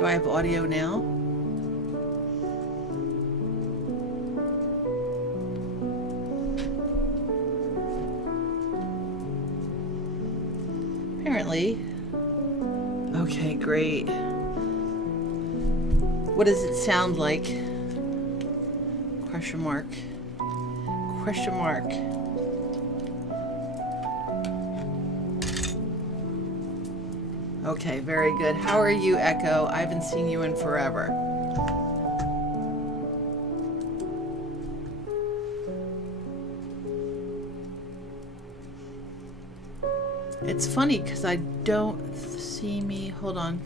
Do I have audio now? Apparently. Okay, great. What does it sound like? Question mark. Question mark. Okay, very good. How are you, Echo? I haven't seen you in forever. It's funny because I don't see me. Hold on.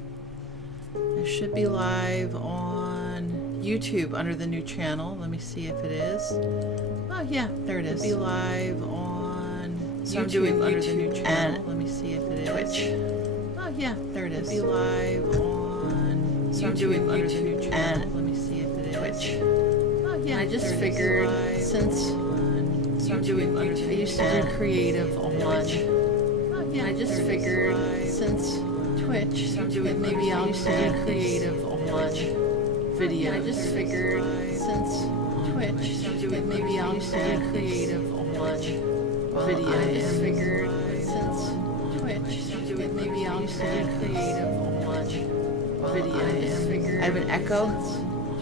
It should be live on YouTube under the new channel. Let me see if it is. Oh yeah, there it is. Be live on YouTube I'm doing under the new channel. Let me see if it is. Twitch. Oh yeah, there it is. Be live on YouTube I'm doing under the new channel. Let me see if it is. Twitch. Oh yeah. I just figured since I'm doing under the I used to do creative on. Yeah, I just figured since Twitch, maybe I'll used to do creative on video. I just figured since Twitch, maybe I'll used to do creative on video. I just figured since Twitch, maybe I'll used to do creative on video. I just figured I have an echo.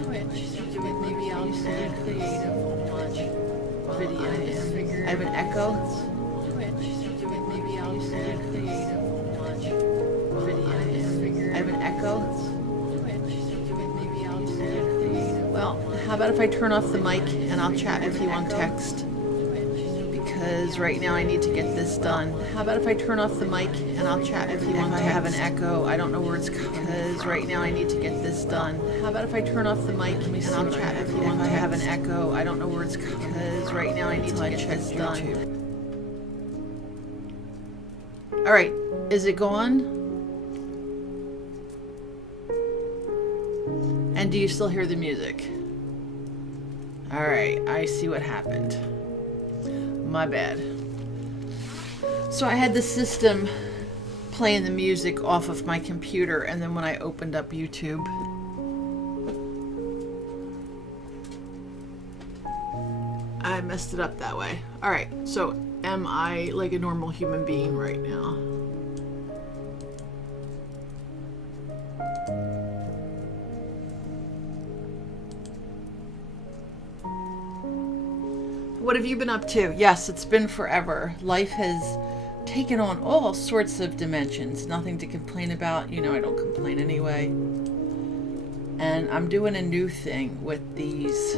Twitch, maybe I'll used to do creative on video. I just figured I have an echo. I have an echo. Well, how about if I turn off the mic and I'll chat with you on text? Because right now I need to get this done. How about if I turn off the mic and I'll chat with you on text? If I have an echo, I don't know where it's coming. Because right now I need to get this done. How about if I turn off the mic and I'll chat with you on text? If I have an echo, I don't know where it's coming. Because right now I need to get this done. All right, is it gone? And do you still hear the music? All right, I see what happened. My bad. So I had the system playing the music off of my computer, and then when I opened up YouTube, I messed it up that way. All right, so am I like a normal human being right now? What have you been up to? Yes, it's been forever. Life has taken on all sorts of dimensions. Nothing to complain about. You know, I don't complain anyway. And I'm doing a new thing with these.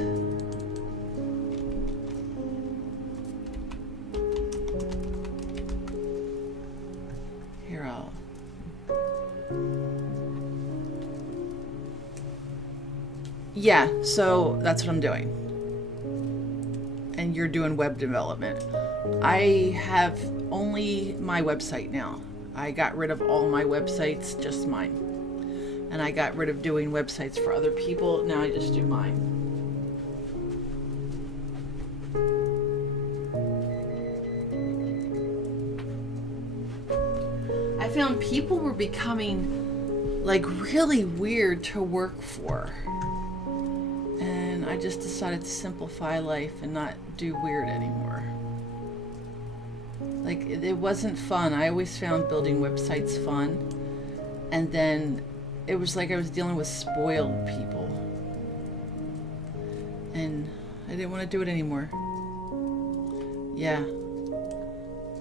Here, yeah, so that's what I'm doing. And you're doing web development. I have only my website now. I got rid of all my websites, just mine. And I got rid of doing websites for other people. Now I just do mine. I found people were becoming like really weird to work for. I just decided to simplify life and not do weird anymore. Like, it wasn't fun. I always found building websites fun. And then it was like I was dealing with spoiled people. And I didn't want to do it anymore. Yeah.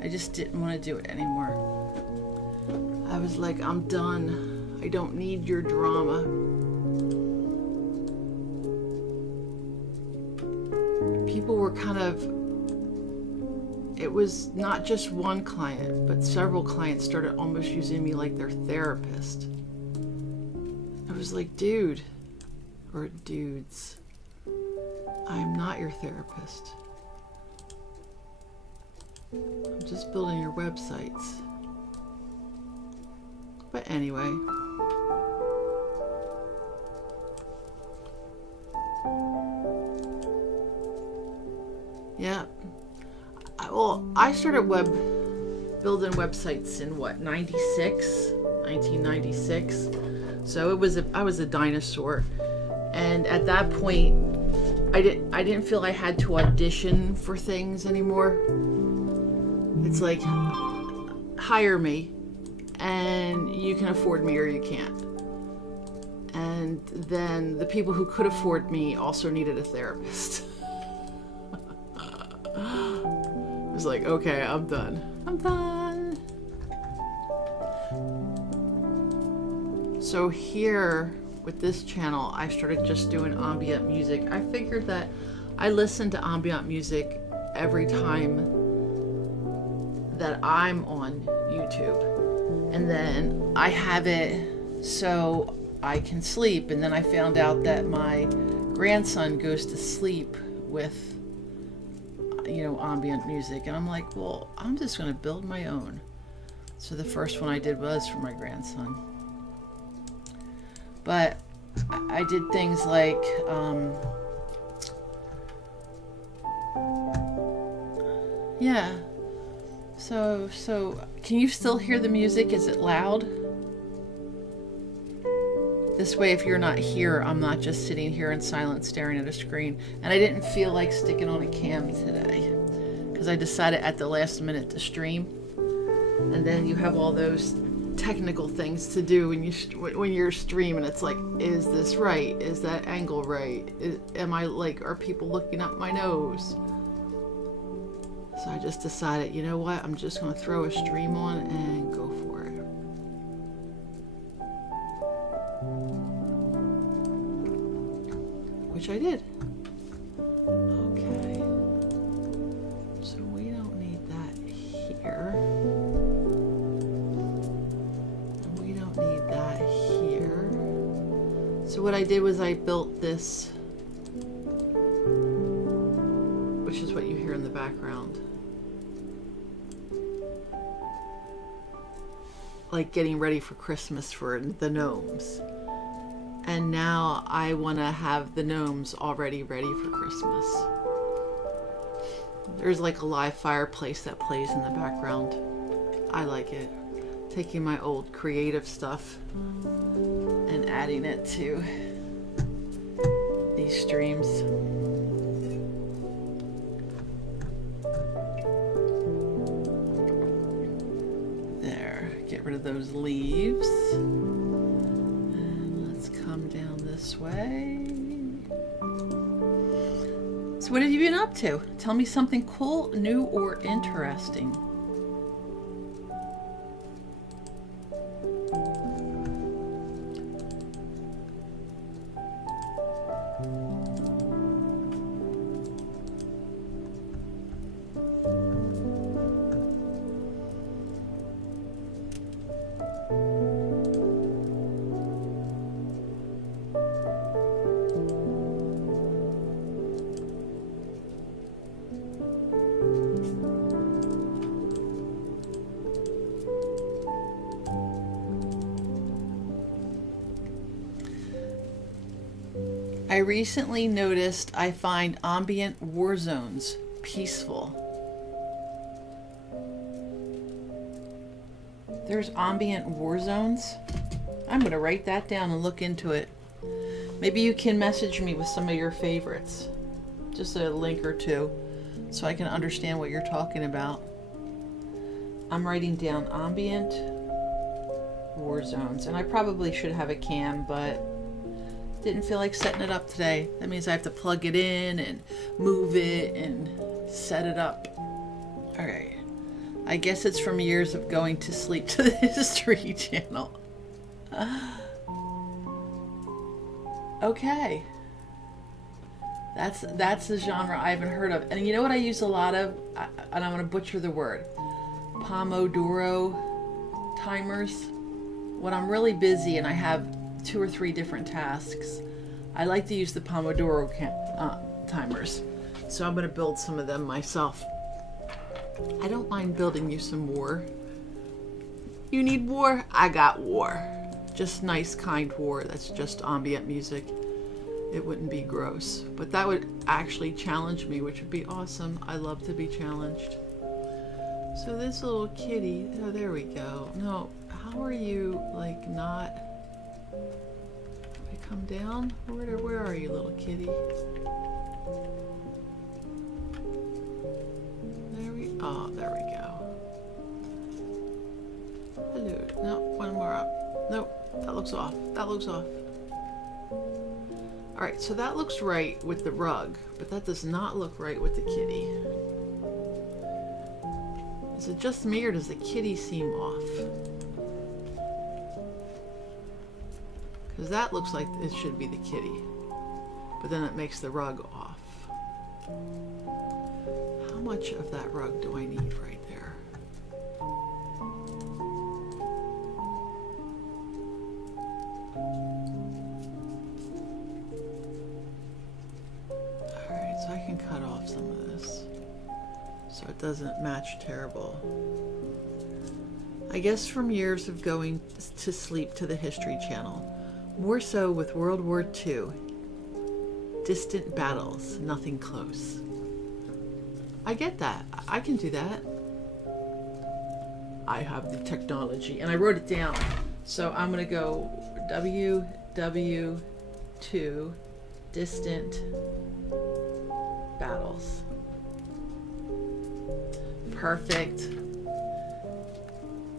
I just didn't want to do it anymore. I was like, I'm done. I don't need your drama. People were kind of, it was not just one client, but several clients started almost using me like their therapist. I was like, dude, or dudes, I'm not your therapist. I'm just building your websites. But anyway. Yeah. Well, I started building websites in what, 1996? So I was a dinosaur, and at that point, I didn't feel I had to audition for things anymore. It's like, hire me, and you can afford me or you can't. And then the people who could afford me also needed a therapist. It was like, okay, I'm done. I'm done. So here with this channel, I started just doing ambient music. I figured that I listen to ambient music every time that I'm on YouTube. And then I have it so I can sleep. And then I found out that my grandson goes to sleep with, you know, ambient music. And I'm like, well, I'm just going to build my own. So the first one I did was for my grandson. But I did things like, yeah. So can you still hear the music? Is it loud? This way, if you're not here, I'm not just sitting here in silence staring at a screen. And I didn't feel like sticking on a cam today because I decided at the last minute to stream. And then you have all those technical things to do when you're streaming. It's like, is this right? Is that angle right? Am I like, are people looking up my nose? So I just decided, you know what? I'm just going to throw a stream on and go for it. Which I did. Okay. So we don't need that here. And we don't need that here. So what I did was I built this, which is what you hear in the background. Like getting ready for Christmas for the Gnomes. And now I want to have the Gnomes already ready for Christmas. There's like a live fireplace that plays in the background. I like it. Taking my old creative stuff and adding it to these streams. There, get rid of those leaves. Come down this way. So what have you been up to? Tell me something cool, new, or interesting. I recently noticed I find ambient war zones peaceful. There's ambient war zones? I'm going to write that down and look into it. Maybe you can message me with some of your favorites. Just a link or two so I can understand what you're talking about. I'm writing down ambient war zones. And I probably should have a cam, but didn't feel like setting it up today. That means I have to plug it in and move it and set it up. All right. I guess it's from years of going to sleep to the History Channel. Okay. That's the genre I haven't heard of. And you know what I use a lot of? And I'm going to butcher the word. Pomodoro timers. When I'm really busy and I have 2 or 3 different tasks, I like to use the Pomodoro timers. So I'm going to build some of them myself. I don't mind building you some war. You need war? I got war. Just nice, kind war. That's just ambient music. It wouldn't be gross. But that would actually challenge me, which would be awesome. I love to be challenged. So this little kitty, oh, there we go. No, how are you, like, not... I come down? Where are you, little kitty? There we go. Hello. No, one more up. Nope, that looks off. That looks off. Alright, so that looks right with the rug, but that does not look right with the kitty. Is it just me, or does the kitty seem off? Because that looks like it should be the kitty, but then it makes the rug off. How much of that rug do I need right there? Alright, so I can cut off some of this so it doesn't match terrible. I guess from years of going to sleep to the History Channel, more so with World War II, distant battles, nothing close. I get that. I can do that. I have the technology, and I wrote it down. So I'm going to go WW2 distant battles. Perfect.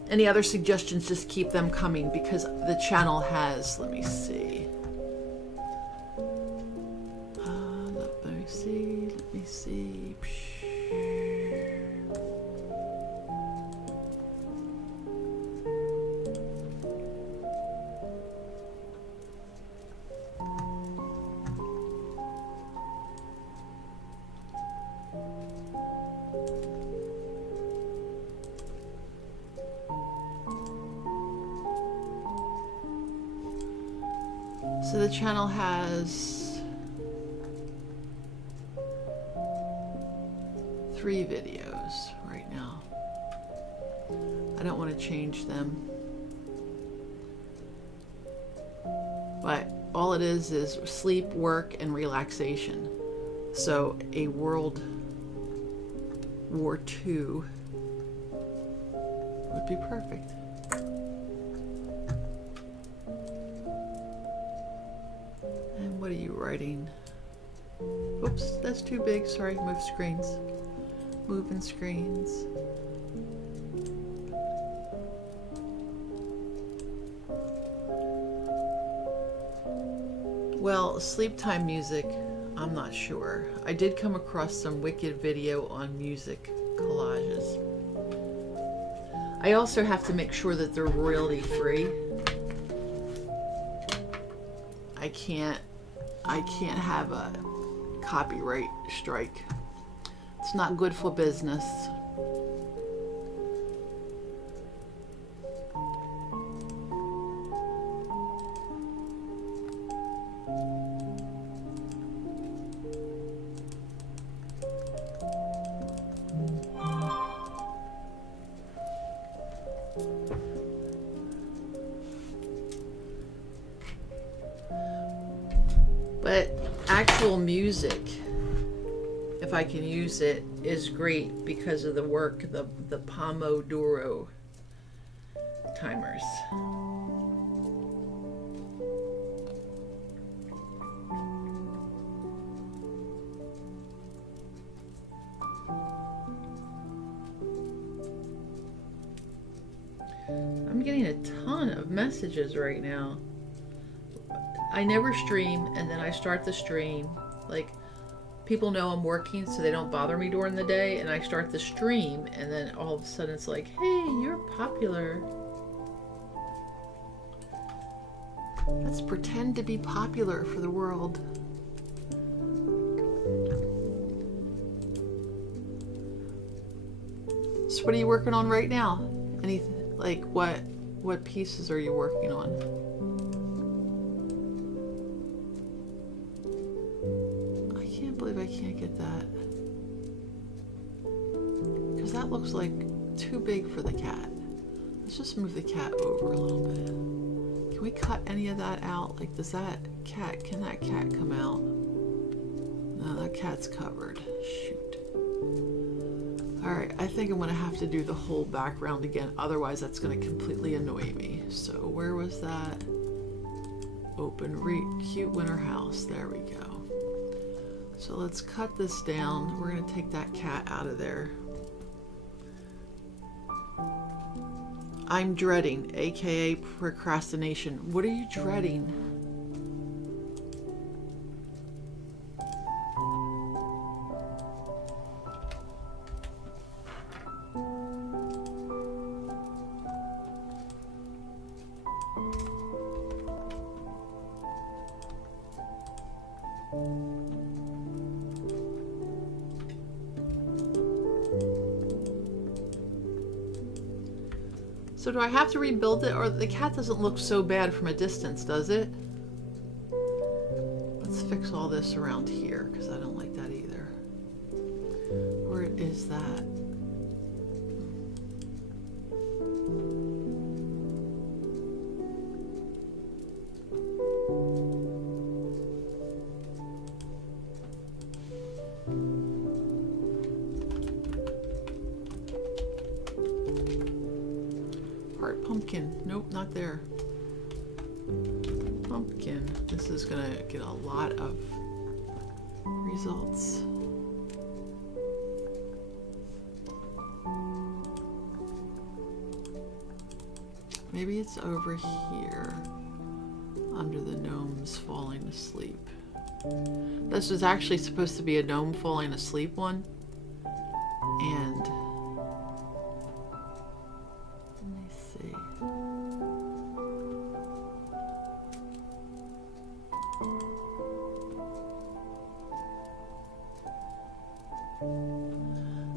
Any other suggestions, just keep them coming, because the channel has, let me see. Let me see. So the channel has 3 videos right now. I don't want to change them, but all it is sleep, work, and relaxation. So a World War II would be perfect. And what are you writing? Oops, that's too big. Sorry, move screens. Moving screens. Well, sleep time music, I'm not sure. I did come across some wicked video on music collages. I also have to make sure that they're royalty free. I can't have a copyright strike. It's not good for business. But actual music, if I can use it, is great because of the work, the Pomodoro timers. I'm getting a ton of messages right now. I never stream, and then I start the stream. Like, people know I'm working, so they don't bother me during the day, and I start the stream, and then all of a sudden it's like, hey, you're popular. Let's pretend to be popular for the world. So what are you working on right now? Like, what pieces are you working on? I can't get that, because that looks like too big for the cat. Let's just move the cat over a little bit. Can we cut any of that out? Like, can that cat come out? No, that cat's covered. Shoot. Alright, I think I'm going to have to do the whole background again, otherwise that's going to completely annoy me. So where was that? Open cute winter house. There we go. So let's cut this down. We're going to take that cat out of there. I'm dreading, aka procrastination. What are you dreading? So do I have to rebuild it, or the cat doesn't look so bad from a distance, does it? Let's fix all this around here, because I don't like that either. Where is that? Pumpkin. Nope, not there. Pumpkin. This is gonna get a lot of results. Maybe it's over here under the gnomes falling asleep. This was actually supposed to be a gnome falling asleep one, and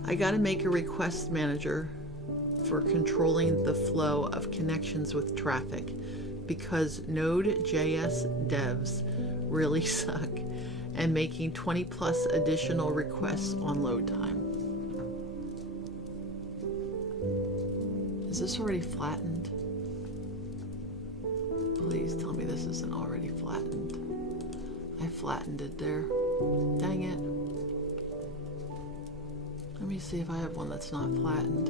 I gotta make a request manager for controlling the flow of connections with traffic, because Node.js devs really suck and making 20 plus additional requests on load time. Is this already flattened? Please tell me this isn't already flattened. I flattened it there. Dang it. Let me see if I have one that's not flattened.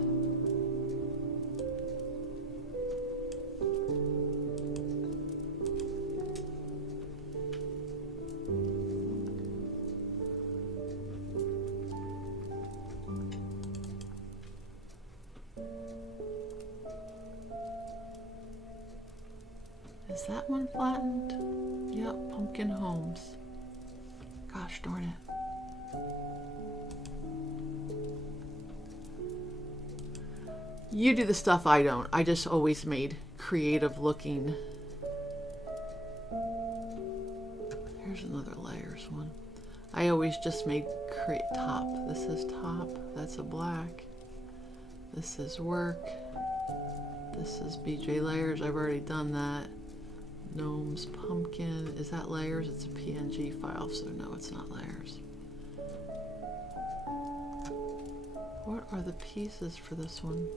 Is that one flattened? Yep, Pumpkin Homes. Gosh darn it. You do the stuff I don't. I just always made creative looking. Here's another layers one. I always just made create top. This is top. That's a black. This is work. This is BJ layers. I've already done that. Gnomes, pumpkin. Is that layers? It's a PNG file, so no, it's not layers. What are the pieces for this one?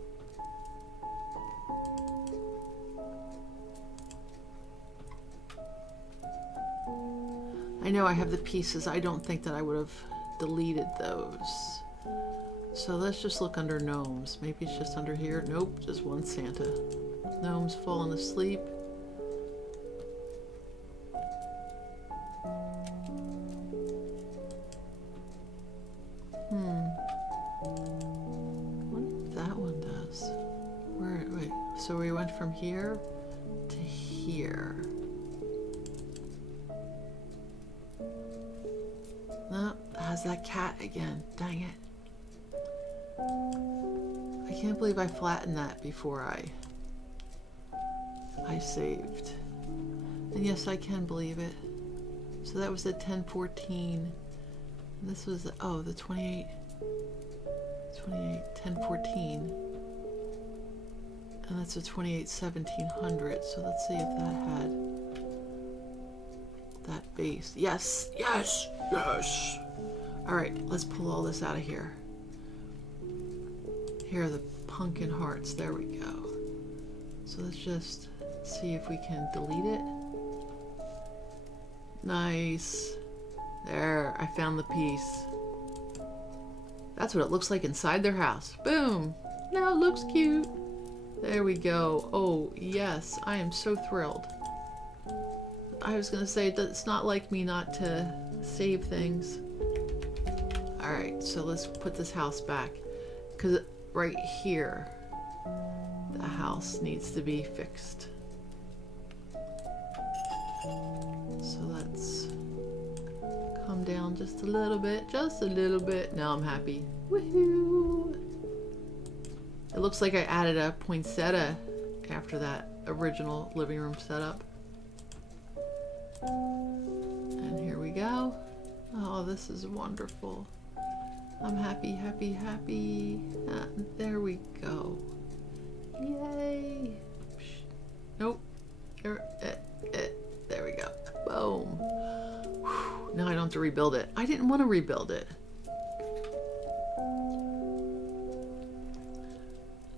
I know I have the pieces. I don't think that I would have deleted those. So let's just look under gnomes. Maybe it's just under here. Nope, just one Santa. Gnomes falling asleep. What that one does. Where, wait, so we went from here to here. No, has that cat again. Dang it. I can't believe I flattened that before I saved. And yes, I can believe it. So that was the 1014. This was the, oh, the 28, 1014. And that's a 28, 1700. So let's see if that had that base. Yes, yes, yes. All right, let's pull all this out of here. Here are the pumpkin hearts. There we go. So let's just see if we can delete it. Nice. There, I found the piece. That's what it looks like inside their house. Boom. Now it looks cute. There we go. Oh, yes. I am so thrilled. I was gonna say, it's not like me not to save things. All right, so let's put this house back, because right here, the house needs to be fixed. So let's come down just a little bit, just a little bit. Now I'm happy. Woohoo! It looks like I added a poinsettia after that original living room setup. And here we go. Oh, this is wonderful. I'm happy, happy, happy. There we go. Yay. Nope. There we go. Boom. Whew. Now I don't have to rebuild it. I didn't want to rebuild it.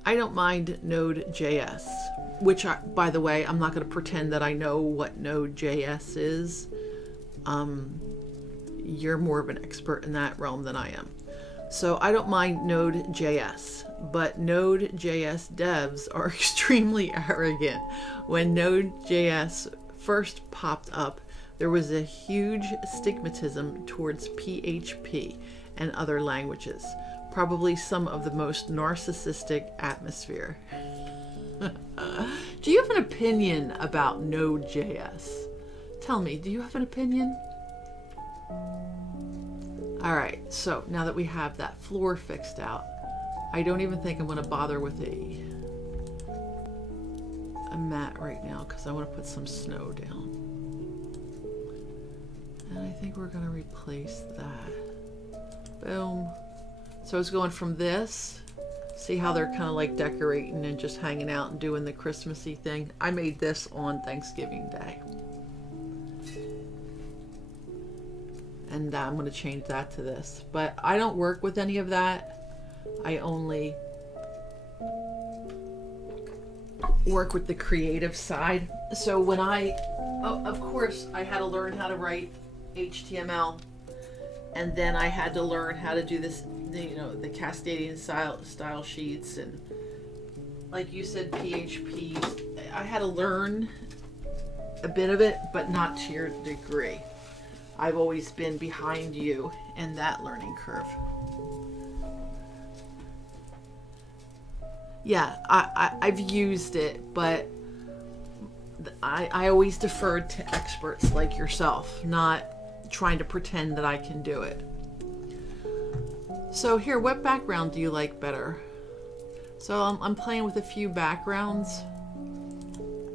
I don't mind Node.js, which, by the way, I'm not going to pretend that I know what Node.js is. You're more of an expert in that realm than I am. So I don't mind Node.js, but Node.js devs are extremely arrogant. When Node.js first popped up, there was a huge stigmatism towards PHP and other languages, probably some of the most narcissistic atmosphere. Do you have an opinion about Node.js? Tell me, do you have an opinion? All right, so now that we have that floor fixed out, I don't even think I'm going to bother with a mat right now because I want to put some snow down. And I think we're going to replace that. Boom. So it's going from this. See how they're kind of like decorating and just hanging out and doing the Christmassy thing? I made this on Thanksgiving Day. And I'm going to change that to this. But I don't work with any of that. I only work with the creative side. So when of course, I had to learn how to write HTML. And then I had to learn how to do this, the cascading style sheets. And like you said, PHP. I had to learn a bit of it, but not to your degree. I've always been behind you in that learning curve. Yeah, I've used it, but I always deferred to experts like yourself, not trying to pretend that I can do it. So here, what background do you like better? So I'm playing with a few backgrounds.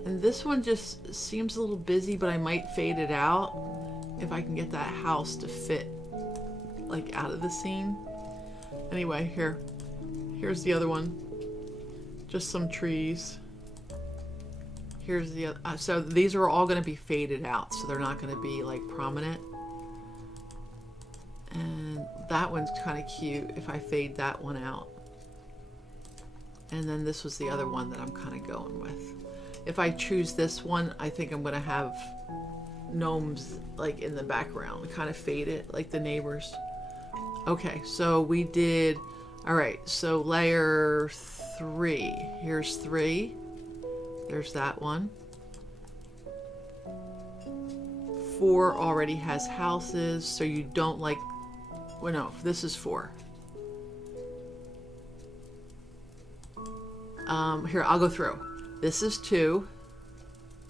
And this one just seems a little busy, but I might fade it out if I can get that house to fit like out of the scene. Anyway, here's the other one. Just some trees. Here's the other. So these are all going to be faded out, so they're not going to be like prominent. And that one's kind of cute if I fade that one out. And then this was the other one that I'm kind of going with. If I choose this one, I think I'm going to have gnomes like in the background, kind of fade it like the neighbors. Okay, so we did, all right, so layer 3. Here's 3. There's that one. 4 already has houses, so you don't like, well, no, this is 4. Here, I'll go through. This is 2.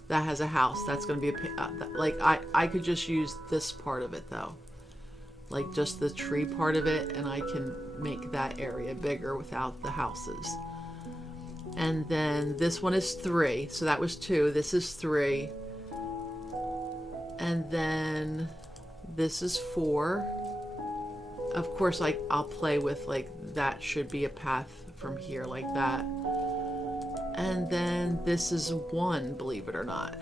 That has a house. That's going to be like I could just use this part of it though, like just the tree part of it, and I can make that area bigger without the houses. And then this one is 3, so that was 2. This is 3, and then this is 4. Of course, like I'll play with like that should be a path from here like that. And then this is 1, believe it or not.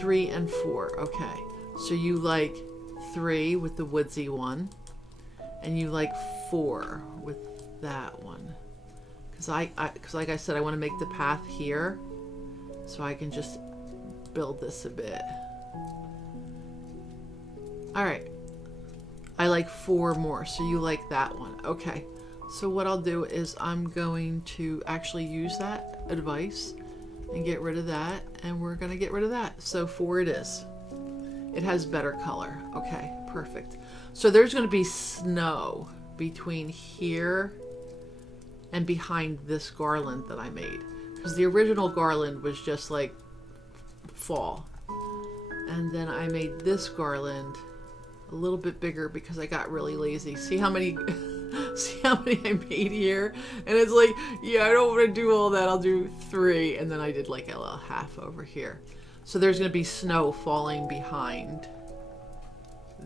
3 and 4, okay. So you like 3 with the woodsy one, and you like 4 with that one. Because like I said, I want to make the path here, so I can just build this a bit. All right. I like 4 more, so you like that one. Okay. So what I'll do is I'm going to actually use that advice and get rid of that, and we're gonna get rid of that. So 4 it is. It has better color. Okay, perfect. So there's gonna be snow between here and behind this garland that I made. Because the original garland was just like fall. And then I made this garland a little bit bigger because I got really lazy. See how many I made here? And it's like, yeah, I don't want to do all that. I'll do 3. And then I did like a little half over here. So there's going to be snow falling behind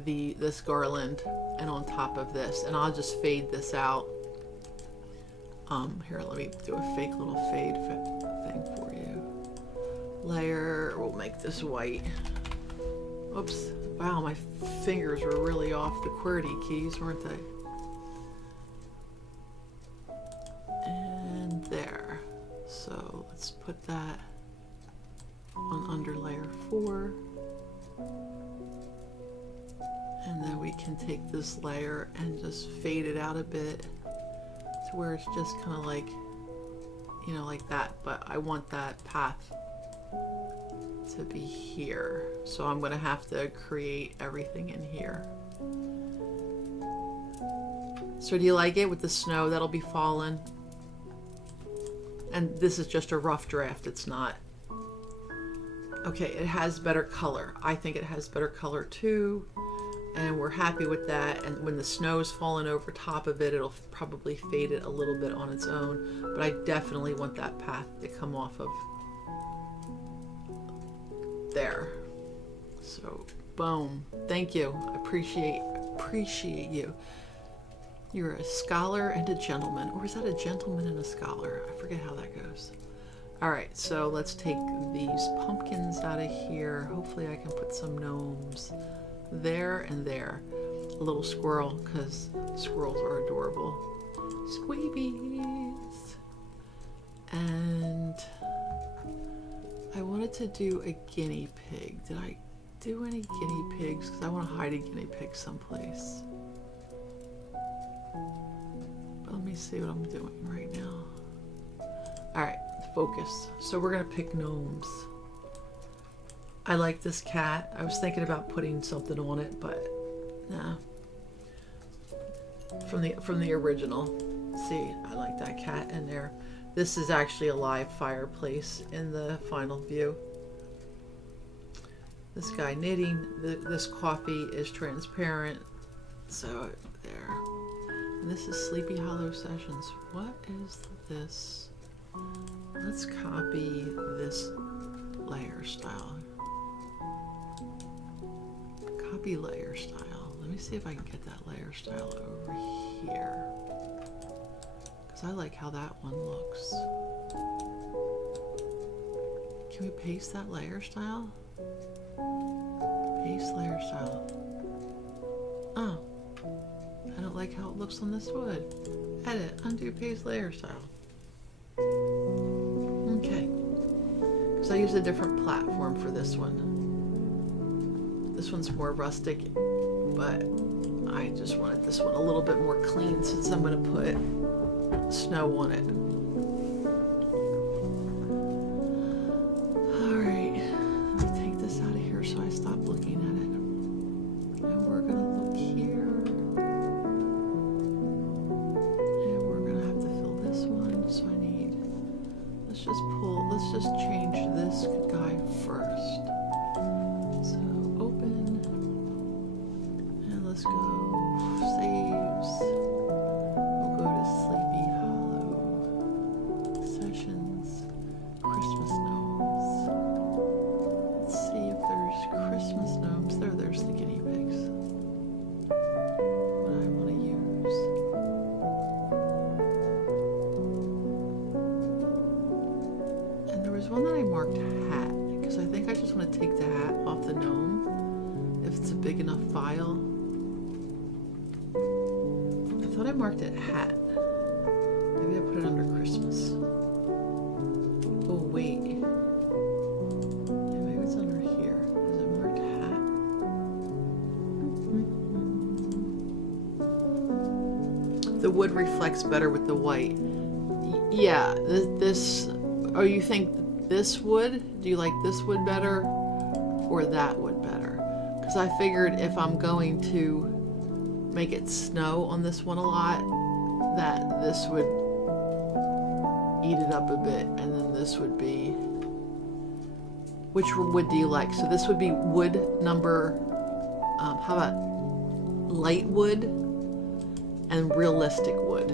this garland and on top of this. And I'll just fade this out. Here, let me do a fake little fade thing for you. Layer, we'll make this white. Oops. Wow, my fingers were really off the QWERTY keys, weren't they? And there. So let's put that on under layer 4. And then we can take this layer and just fade it out a bit to where it's just kind of like, you know, like that. But I want that path to be here. So I'm going to have to create everything in here. So do you like it with the snow that'll be falling? And this is just a rough draft. It's not. Okay, it has better color. I think it has better color too. And we're happy with that. And when the snow's falling over top of it, it'll probably fade it a little bit on its own. But I definitely want that path to come off of there. So boom. Thank you. I appreciate you. You're a scholar and a gentleman. Or is that a gentleman and a scholar? I forget how that goes. All right, so let's take these pumpkins out of here. Hopefully I can put some gnomes there and there. A little squirrel, because squirrels are adorable. Squeebies. And I wanted to do a guinea pig. Did I do any guinea pigs? Because I want to hide a guinea pig someplace. But let me see what I'm doing right now. All right, focus. So we're going to pick gnomes. I like this cat. I was thinking about putting something on it, but nah. From the original. See, I like that cat in there. This is actually a live fireplace in the final view. This guy knitting. This coffee is transparent. So there. And this is Sleepy Hollow Sessions. What is this? Let's copy this layer style. Copy layer style. Let me see if I can get that layer style over here. Because I like how that one looks. Can we paste that layer style? Paste layer style. Oh. I don't like how it looks on this wood. Edit. Undo paste layer style. Okay. Because I used a different platform for this one. This one's more rustic, but I just wanted this one a little bit more clean since I'm going to put snow on it. Alright, let me take this out of here so I stop looking at it. And we're going to look here. And we're going to have to fill this one. So I need, let's just change this guy first. Let's go saves. We'll go to Sleepy Hollow Sessions. Christmas gnomes. Let's see if there's Christmas gnomes. There's the guinea pigs. What I want to use. And there was one that I marked hat because I think I just want to take the hat off the gnome if it's a big enough file. I thought I marked it hat. Maybe I put it under Christmas. Oh wait. Yeah, maybe it's under here. Is it marked hat? The wood reflects better with the white. Yeah, this. Oh, you think this wood? Do you like this wood better or that wood better? Because I figured if I'm going to make it snow on this one a lot, that this would eat it up a bit, and then this would be, which wood do you like? So this would be wood number, how about light wood and realistic wood?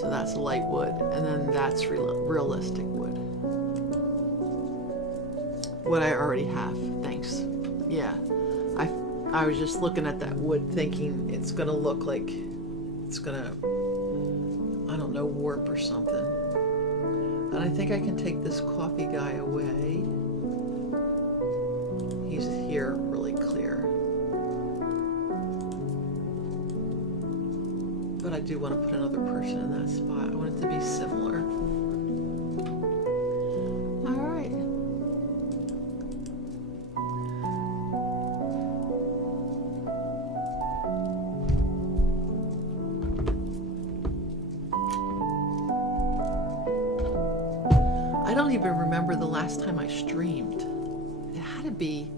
So that's light wood, and then that's realistic wood. What I already have, thanks. Yeah, I was just looking at that wood thinking it's gonna look like it's gonna, I don't know, warp or something. And I think I can take this coffee guy away. He's here really clear. But I do want to put another person in that spot. I want it to be similar. All right. I don't even remember the last time I streamed. It had to be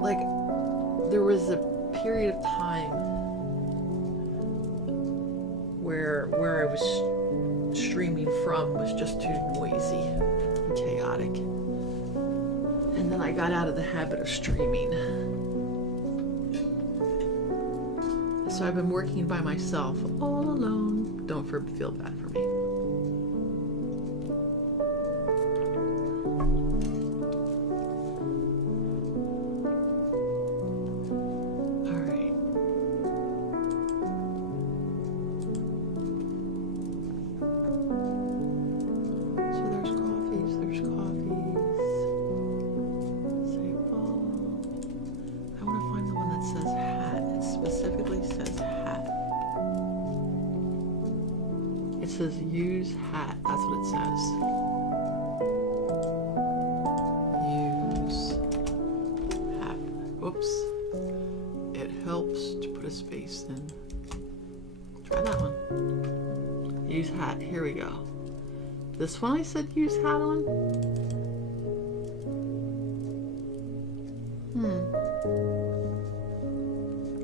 like, there was a period of time where I was streaming from was just too noisy and chaotic. And then I got out of the habit of streaming. So I've been working by myself, all alone. Don't feel bad for me. It says use hat, that's what it says. Use hat. Whoops. It helps to put a space in. Try that one. Use hat, here we go. This one I said use hat on?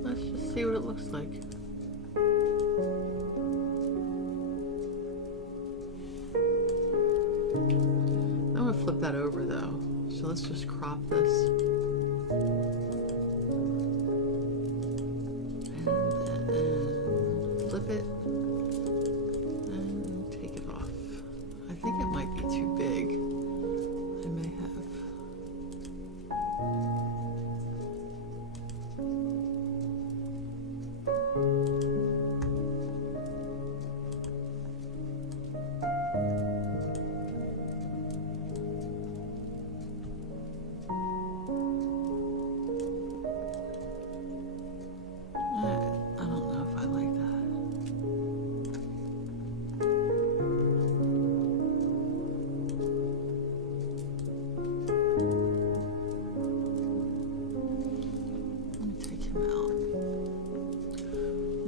Let's just see what it looks like. I'm gonna flip that over though. So let's just crop this. And then flip it and take it off. I think it might be too big. I may have.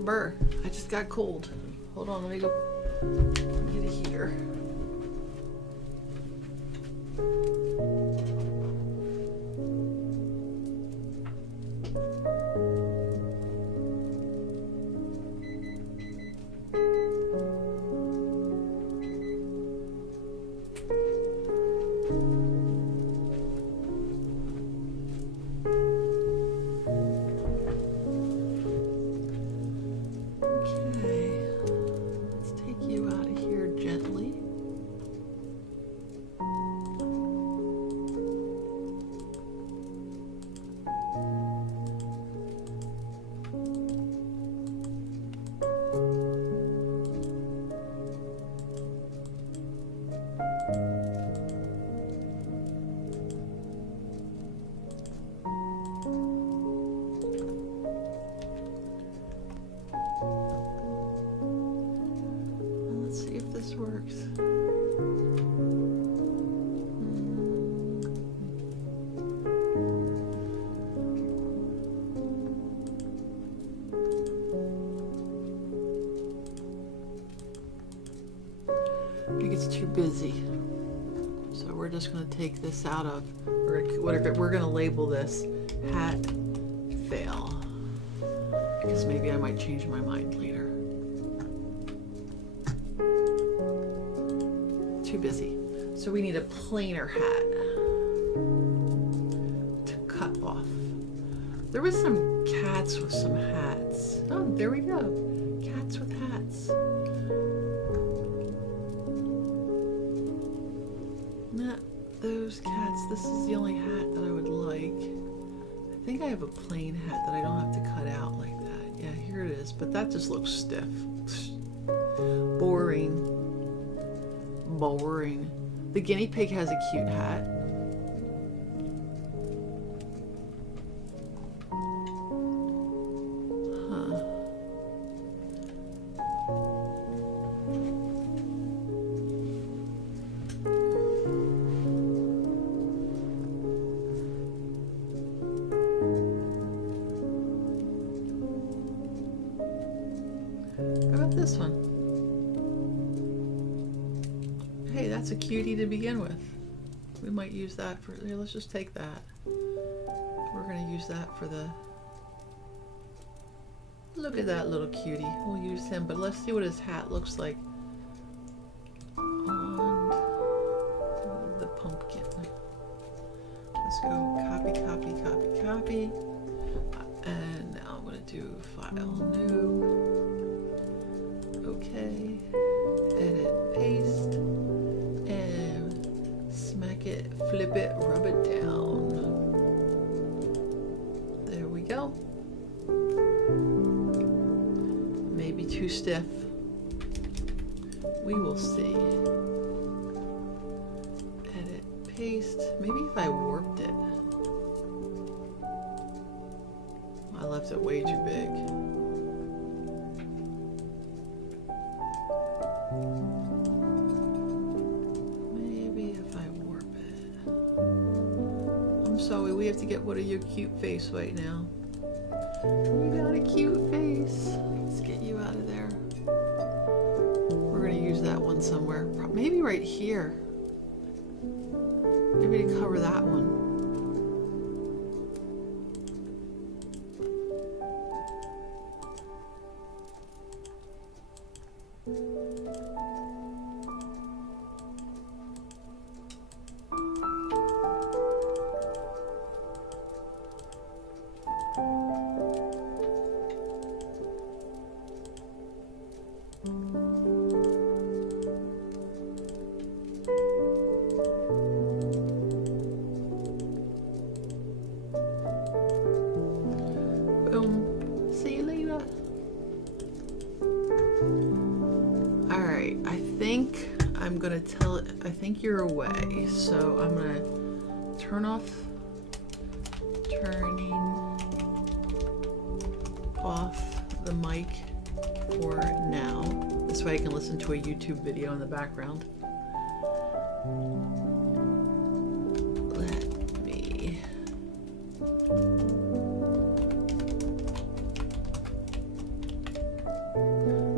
Burr, I just got cold. Hold on, let me go get a heater. Works. I think it's too busy. So we're just going to take this out of, we're going to label this hat fail, because maybe I might change my mind later. Too busy. So we need a plainer hat to cut off. There was some cats with some hats. Oh, there we go. Cats with hats. Not those cats. This is the only hat that I would like. I think I have a plain hat that I don't have to cut out like that. Yeah, here it is. But that just looks stiff. Boring. Boring. The guinea pig has a cute hat. How about this one? Hey, that's a cutie to begin with. We might use that for, here, let's just take that. We're gonna use that for the, look at that little cutie. We'll use him, but let's see what his hat looks like on the pumpkin. Let's go copy, copy, copy, copy. And now I'm gonna do file new. Okay, edit, paste, and smack it, flip it, rub it down. There we go. Maybe too stiff. We will see. Edit, paste. Maybe if I warped it. I left it way too big. Maybe if I warp it. I'm sorry, we have to get rid of your cute face right now. You got a cute face. Let's get you out of there. We're gonna use that one somewhere. Maybe right here. Maybe to cover that one. Boom. See you later. Alright, I think I'm gonna tell it, I think you're away, so I'm gonna turning off the mic for now. This way I can listen to a YouTube video in the background. Let me...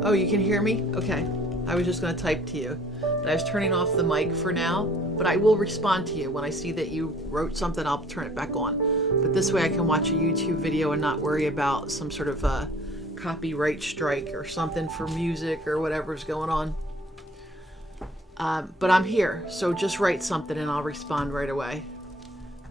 Oh, you can hear me? Okay. I was just going to type to you. And I was turning off the mic for now, but I will respond to you. When I see that you wrote something, I'll turn it back on. But this way I can watch a YouTube video and not worry about some sort of copyright strike or something for music or whatever's going on. But I'm here, so just write something and I'll respond right away.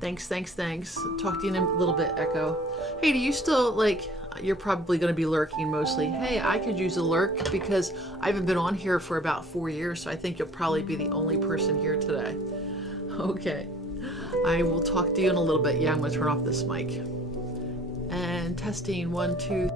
Thanks, thanks, thanks. Talk to you in a little bit, Echo. Hey, do you still, like, you're probably going to be lurking mostly. Hey, I could use a lurk because I haven't been on here for about 4 years, so I think you'll probably be the only person here today. Okay. I will talk to you in a little bit. Yeah, I'm going to turn off this mic. And testing, 1, 2,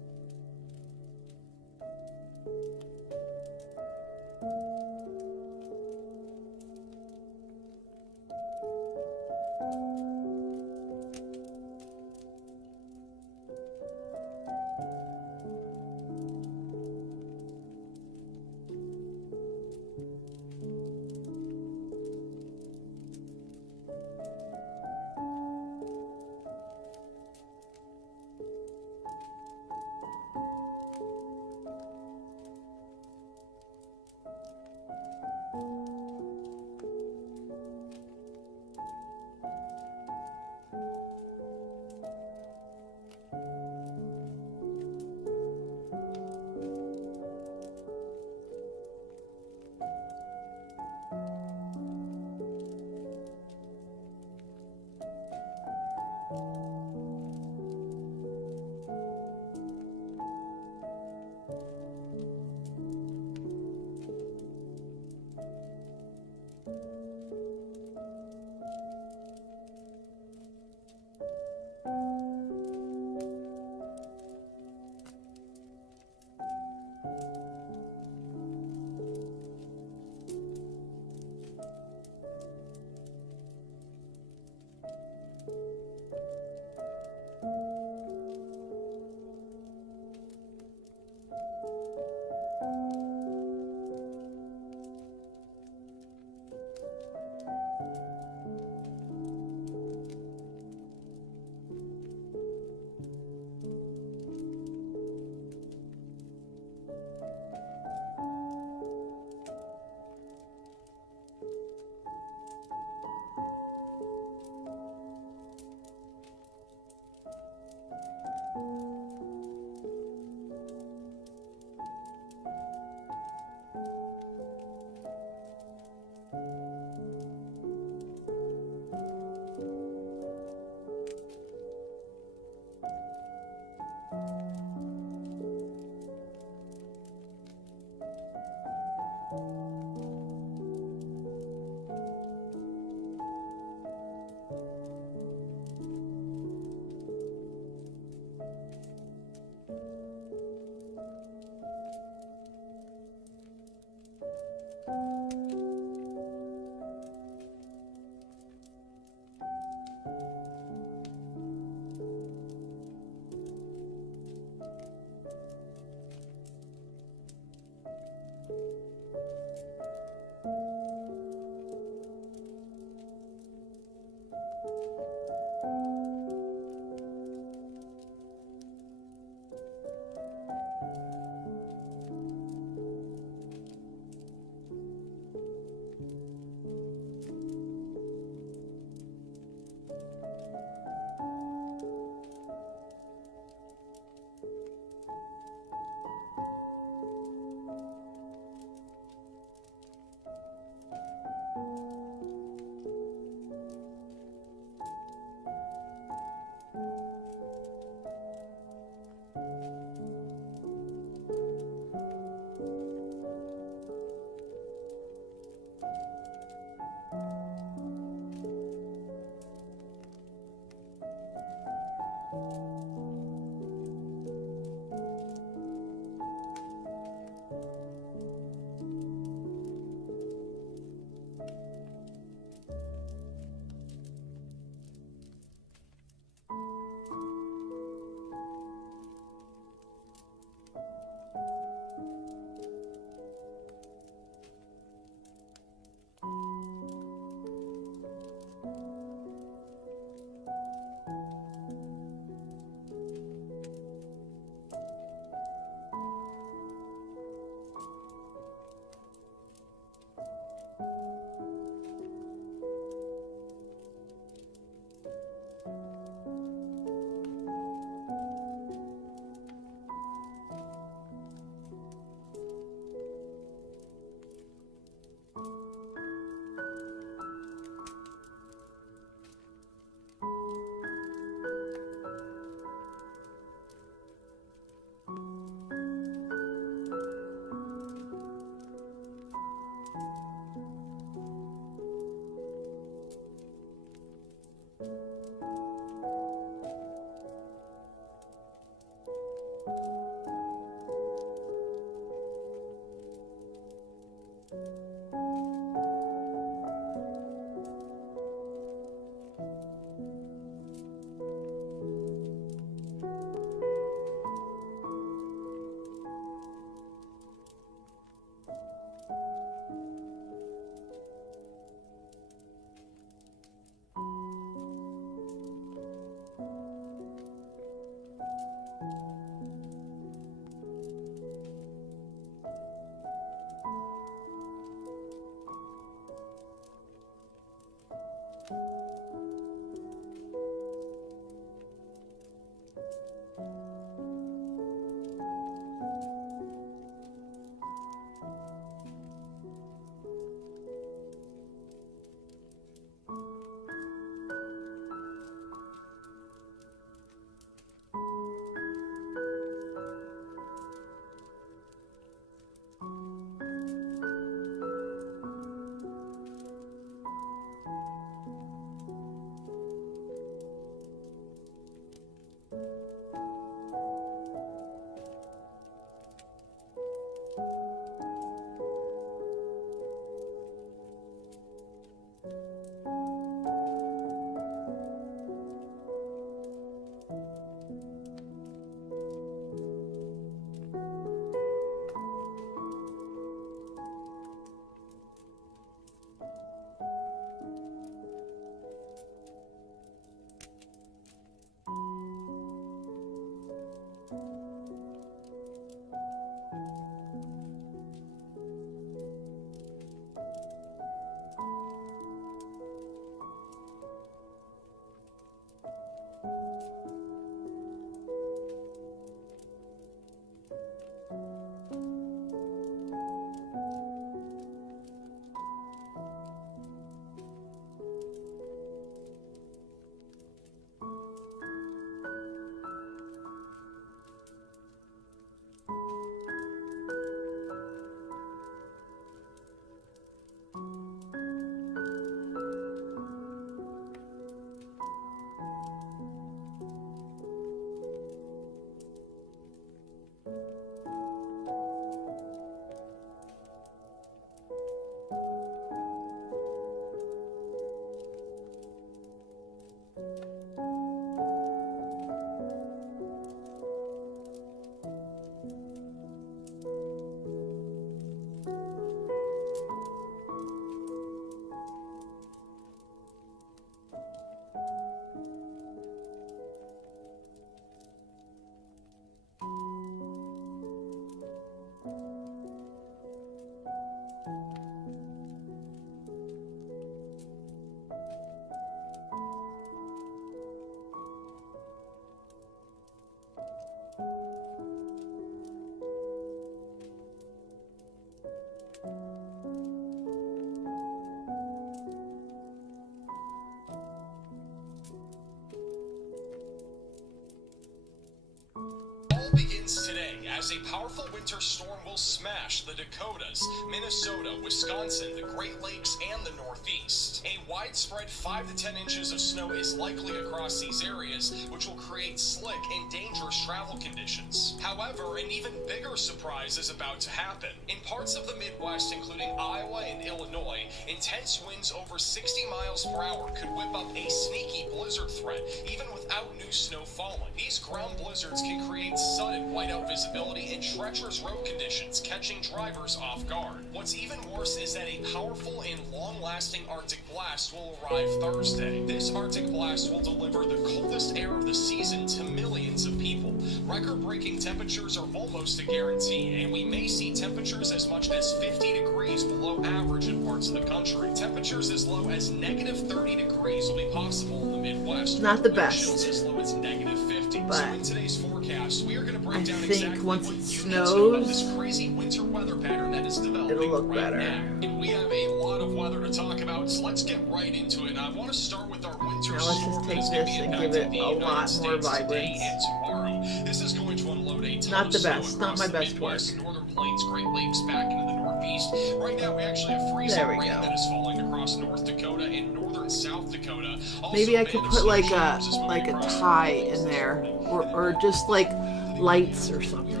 begins today as a powerful winter storm will smash the Dakotas, Minnesota, Wisconsin, the Great Lakes, and the Northeast. A widespread 5 to 10 inches of snow is likely across these areas, which will create slick and dangerous travel conditions. However, an even bigger surprise is about to happen. In parts of the Midwest, including Iowa and Illinois, intense winds over 60 miles per hour could whip up a sneaky blizzard threat, even without new snow falling. These ground blizzards can create sudden whiteout visibility and treacherous road conditions, catching drivers off guard. What's even worse is that a powerful and long-lasting Arctic blast will arrive Thursday. This Arctic blast will deliver the coldest air of the season to millions of people. Record-breaking temperatures are almost a guarantee, and we may see temperatures as much as 50 degrees below average in parts of the country. Temperatures as low as negative 30 degrees will be possible in the Midwest. Not the Wind best. chills as low as negative 50. But so in today's forecast, we are going to break down think exactly once what it you need to know about snows, this crazy winter weather pattern that is developing it'll look right better. now. And we have a lot of weather to talk about, so let's get right into it. And I want to start with our winter Now let's storm just that take is going to this be and give impacting it the a United lot more States today vibrance. and tomorrow. This is going to unload a ton Not of the snow best, not across my the best Midwest, work. Northern Plains, Great Lakes, back into the Northeast. Right now, we actually have freezing There we rain go. that is falling across North Dakota and northern South Dakota. Also, Maybe I a could band of put snow like showers is a moving across tie the in there, Northeast. or just like lights or something.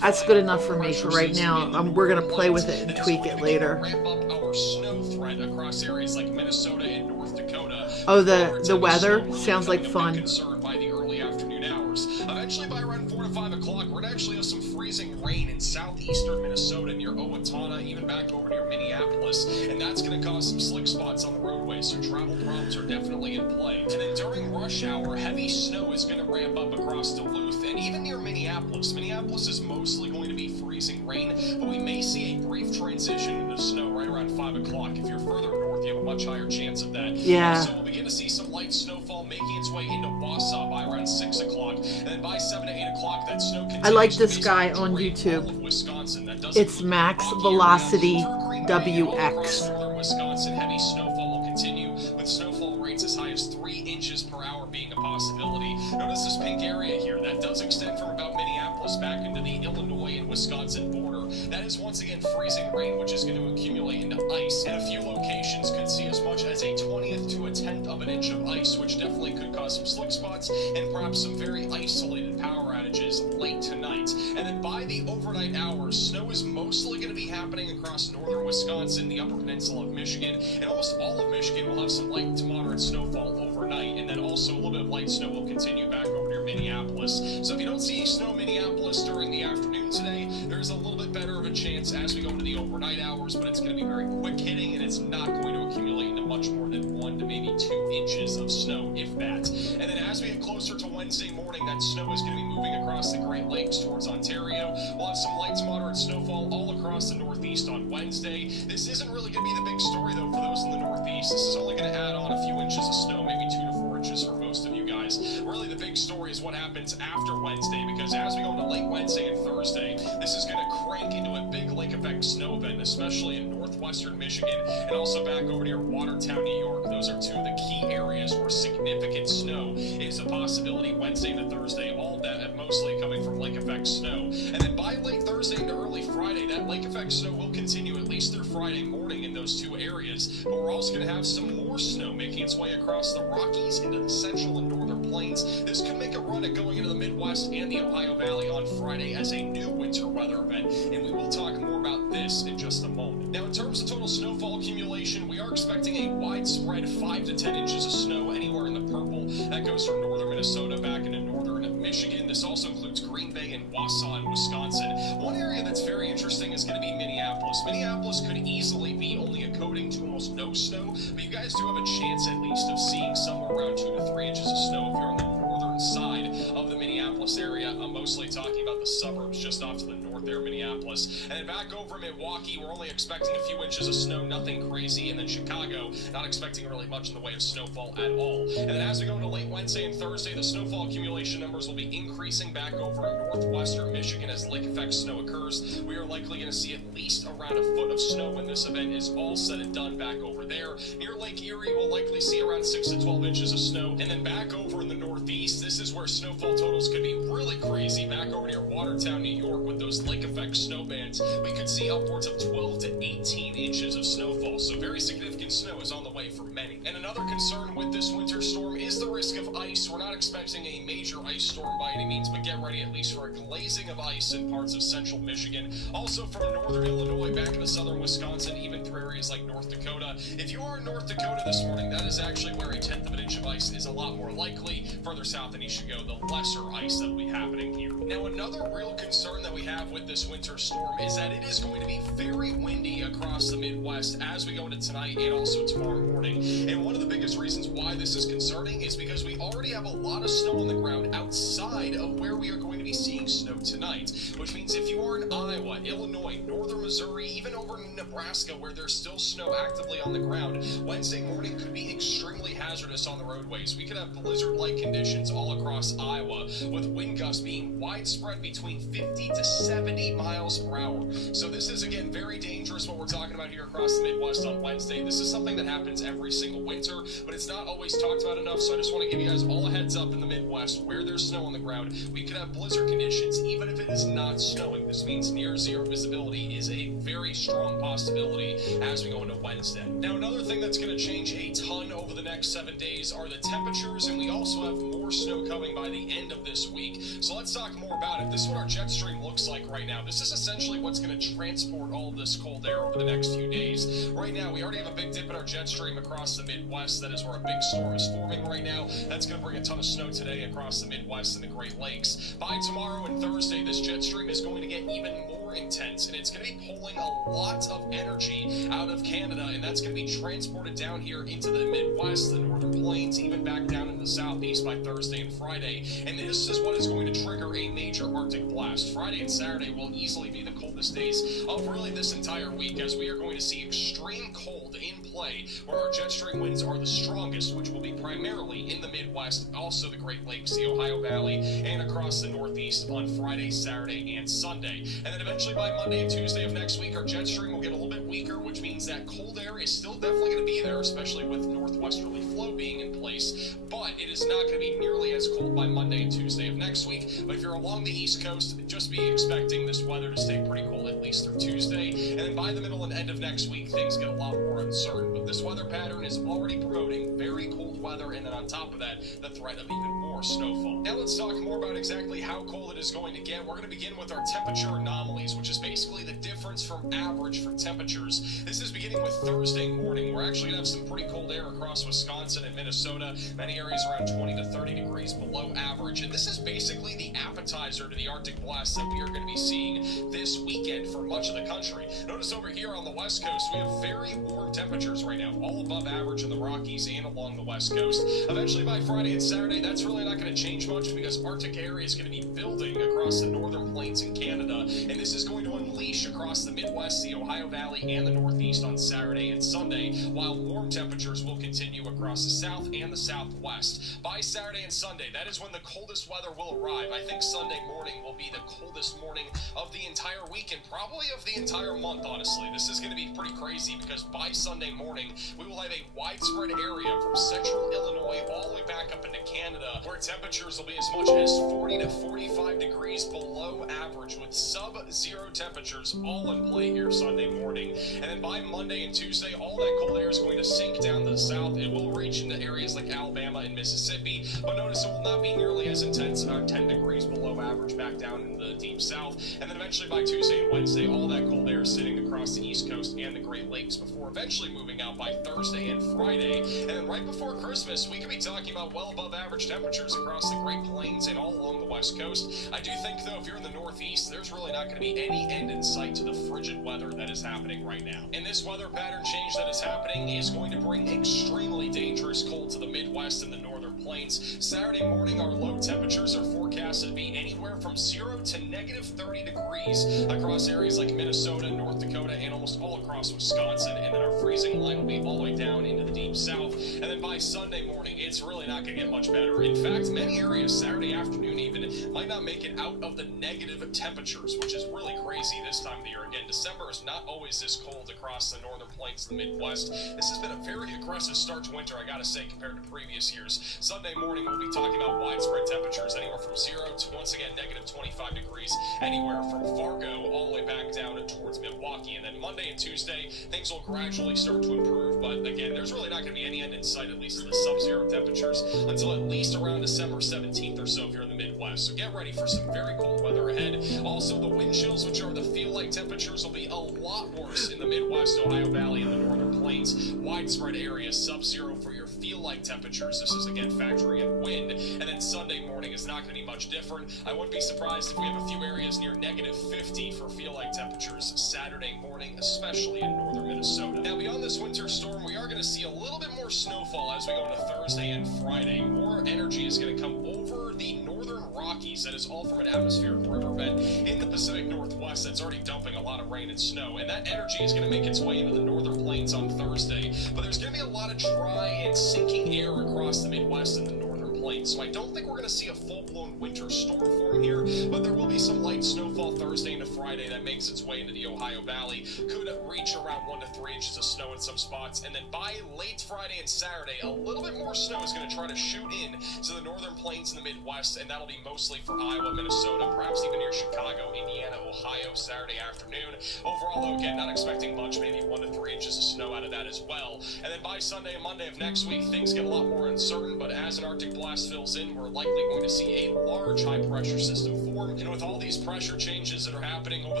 That's good enough for me for right now. We're gonna play with it and tweak it later. Ramp up our snow threat across areas like Minnesota and North Dakota. Oh, the weather sounds like fun. Concern by the early afternoon hours. Eventually, by around 4 to 5 o'clock, we're gonna actually have some freezing rain in southeastern Minnesota near Owatonna, even back over near Minneapolis, and that's gonna cause some slick spots on the roadway. So travel problems are definitely in play. And then during rush hour, heavy snow is gonna ramp up across Duluth and even near Minneapolis. Minneapolis is mostly going to be freezing rain, but we may see a brief transition into snow right around 5 o'clock. If you're further north, you have a much higher chance of that. Yeah. So we'll begin to see some light snowfall making its way into Wausau by around 6 o'clock, and then by 7 to 8 o'clock, that snow continues. I like to this be guy some on great YouTube. all of Wisconsin. That does It's include Max Rocky Velocity area through Green Bay, all across WX. northern Wisconsin. Heavy snowfall will continue, with snowfall rates as high as 3 inches per hour being a possibility. Notice this pink area here. That does extend from about Minneapolis back into the Illinois and Wisconsin border. That is once again freezing rain, which is going to accumulate into ice. And a few locations could see as much as a 20th to a 10th of an inch of ice, which definitely could cause some slick spots and perhaps some very isolated power outages late tonight. And then by the overnight hours, snow is mostly going to be happening across northern Wisconsin, the upper peninsula of Michigan, and almost all of Michigan will have some light to moderate snowfall overnight. And then also a little bit of light snow will continue back over near Minneapolis. So if you don't see snow in Minneapolis during the afternoon today, there's a little bit better of a chance as we go into the overnight hours, but it's going to be very quick hitting, and it's not going to accumulate into much more than 1 to maybe 2 inches of snow, if that. And then as we get closer to Wednesday morning, that snow is going to be moving across the Great Lakes towards Ontario. We'll have some light to moderate snowfall all across the Northeast on Wednesday. This isn't really going to be the big story, though, for those in the Northeast. This is only going to add on a few inches of snow, maybe 2 to 4 inches for most of you guys. Really, the big story is what happens after Wednesday, because as we go into late Wednesday and Thursday, this is going to crank into a big lake effect snow event, especially in northwestern Michigan and also back over near Watertown, New York. Those are 2 of the key areas where significant snow is a possibility Wednesday to Thursday, all that mostly coming from lake effect snow. And then by late Thursday into early Friday, that lake effect snow will continue at least through Friday morning in those 2 areas, but we're also going to have some more snow making its way across the Rockies into the central and northern plains. This could make a run at going into the Midwest and the Ohio Valley on Friday as a new winter weather event, and we will talk more about this in just a moment. Now, in terms of total snowfall accumulation, we are expecting a widespread 5 to 10 inches of snow anywhere in the purple. That goes from northern Minnesota back into northern Michigan. This also includes Green Bay and Wausau in Wisconsin. One area that's very interesting is going to be Minneapolis. Minneapolis could easily be only a coating to almost no snow, but you guys do have a chance at least of seeing somewhere around 2 to 3 inches of snow if you're on the northern side of the Minneapolis area. I'm mostly talking about the suburbs just off to the north there, Minneapolis. And then back over Milwaukee, we're only expecting a few inches of snow, nothing crazy. And then Chicago, not expecting really much in the way of snowfall at all. And then as we go into late Wednesday and Thursday, the snowfall accumulation numbers will be increasing back over in northwestern Michigan as lake effect snow occurs. We are likely going to see at least around a foot of snow when this event is all said and done back over there. Near Lake Erie, we'll likely see around 6 to 12 inches of snow. And then back over in the Northeast, this is where snowfall totals could be really crazy back over near Watertown, New York, with those lake effect snow bands. We could see upwards of 12 to 18 inches of snowfall, so very significant snow is on the way for many. And another concern with this winter storm is the risk of ice. We're not expecting a major ice storm by any means, but get ready at least for a glazing of ice in parts of central Michigan. Also from northern Illinois back into southern Wisconsin, even through areas like North Dakota. If you are in North Dakota this morning, that is actually where a 1/10 of an inch of ice is a lot more likely. Further south than you should go, the lesser ice that will be happening here. Now, another real concern that we have with this winter storm is that it is going to be very windy across the Midwest as we go into tonight and also tomorrow morning. And one of the biggest reasons why this is concerning is because we already have a lot of snow on the ground outside of where we are going to be seeing snow tonight, which means if you are in Iowa, Illinois, northern Missouri, even over in Nebraska where there's still snow actively on the ground, Wednesday morning could be extremely hazardous on the roadways. We could have blizzard-like conditions all across Iowa, with wind gusts being widespread between 50 to 70 miles per hour. So this is, again, very dangerous what we're talking about here across the Midwest on Wednesday. This is something that happens every single winter, but it's not always talked about enough, so I just want to give you guys all a heads up in the Midwest where there's snow on the ground. We could have blizzard conditions even if it is not snowing. This means near zero visibility is a very strong possibility as we go into Wednesday. Now, another thing that's going to change a ton over the next 7 days are the temperatures, and we also have more snow coming by the end of this week. So let's talk more about it. This is what our jet stream looks like right now. This is essentially what's going to transport all of this cold air over the next few days. Right now, we already have a big dip in our jet stream across the Midwest. That is where a big storm is forming right now. That's going to bring a ton of snow today across the Midwest and the Great Lakes. By tomorrow and Thursday, this jet stream is going to get even more intense, and it's going to be pulling a lot of energy out of Canada, and that's going to be transported down here into the Midwest, the northern plains, even back down in the southeast by Thursday and Friday. And this is what is going to trigger a major Arctic blast. Friday and Saturday will easily be the coldest days of really this entire week, as we are going to see extreme cold in play, where our jet stream winds are the strongest, which will be primarily in the Midwest, also the Great Lakes, the Ohio Valley, and across the Northeast on Friday, Saturday, and Sunday. And then eventually by Monday and Tuesday of next week, our jet stream will get a little bit weaker, which means that cold air is still definitely going to be there, especially with northwesterly flow being in place, but it is not going to be nearly as cold by Monday and Tuesday of next week. But if you're along the East Coast, just be expecting this weather to stay pretty cold at least through Tuesday, and then by the middle and end of next week, things get a lot more uncertain. But this weather pattern is already promoting very cold weather, and then on top of that, the threat of even more snowfall. Now let's talk more about exactly how cold it is going to get. We're going to begin with our temperature anomalies, which is basically the difference from average for temperatures. This is beginning with Thursday morning. We're actually going to have some pretty cold air across Wisconsin and Minnesota, many areas around 20 to 30 degrees below average, and this is basically the appetizer to the Arctic blast that we are going to be seeing this weekend for much of the country. Notice over here on the West Coast, we have very warm temperatures right now, all above average in the Rockies and along the West Coast. Eventually by Friday and Saturday, that's really not going to change much because Arctic air is going to be building across the northern plains in Canada, and this is going to unleash across the Midwest, the Ohio Valley, and the Northeast on Saturday and Sunday, while warm temperatures will continue across the South and the Southwest. By Saturday and Sunday, that is when the coldest weather will arrive. I think Sunday morning will be the coldest morning of the entire week and probably of the entire month, honestly. This is going to be pretty crazy because by Sunday morning, we will have a widespread area from central Illinois all the way back up into Canada, where temperatures will be as much as 40 to 45 degrees below average, with sub-zero temperatures all in play here Sunday morning. And then by Monday and Tuesday, all that cold air is going to sink down to the south. It will reach into areas like Alabama and Mississippi, but notice it will not be nearly as intense, about 10 degrees below average back down in the deep south. And then eventually by Tuesday and Wednesday, all that cold air is sitting across the East Coast and the Great Lakes before eventually moving out by Thursday and Friday. And then right before Christmas, we could be talking about well above average temperatures across the Great Plains and all along the West Coast. I do think, though, if you're in the Northeast, there's really not going to be any end in sight to the frigid weather that is happening right now. And this weather pattern change that is happening is going to bring extremely dangerous cold to the Midwest and the northern plains. Saturday morning, our low temperatures are forecasted to be anywhere from 0 to negative 30 degrees across areas like Minnesota, North Dakota, and almost all across Wisconsin. And then our freezing line will be all the way down into the deep south. And then by Sunday morning, it's really not going to get much better. In fact, many areas Saturday afternoon even might not make it out of the negative temperatures, which is really crazy this time of the year. Again, December is not always this cold across the northern plains of the Midwest. This has been a very aggressive start to winter, I gotta say, compared to previous years. Sunday morning, we'll be talking about widespread temperatures anywhere from 0 to, once again, negative 25 degrees, anywhere from Fargo all the way back down towards Milwaukee. And then Monday and Tuesday, things will gradually start to improve, but again, there's really not going to be any end in sight, at least in the sub-zero temperatures, until at least around December 17th or so here in the Midwest. So get ready for some very cold weather ahead. Also, the wind chills, which are the feel-like temperatures, will be a lot worse in the Midwest, Ohio Valley, and the northern plains. Widespread areas, sub-zero for your feel-like temperatures. This is, again, factoring in wind. And then Sunday morning is not going to be much different. I wouldn't be surprised if we have a few areas near negative 50 for feel-like temperatures Saturday morning, especially in northern Minnesota. Now, beyond this winter storm, we are going to see a little bit more snowfall as we go into Thursday and Friday. More energy is going to come over the northern Rockies. That is all from an atmospheric river bed in the Pacific Northwest that's already dumping a lot of rain and snow. And that energy is going to make its way into the northern plains on Thursday. But there's going to be a lot of dry and sinking air across the Midwest and the northern plains. So I don't think we're going to see a full-blown winter storm form here, but there will be some light snowfall Thursday into Friday that makes its way into the Ohio Valley. Could reach around 1 to 3 inches of snow in some spots. And then by late Friday and Saturday, a little bit more snow is going to try to shoot in to the northern plains in the Midwest, and that'll be mostly for Iowa, Minnesota, perhaps even near Chicago, Indiana, Ohio, Saturday afternoon. Overall, though, again, not expecting much, maybe 1 to 3 inches of snow out of that as well. And then by Sunday and Monday of next week, things get a lot more uncertain, but as an Arctic blast fills in, we're likely going to see a large high-pressure system form. And with all these pressure changes that are happening over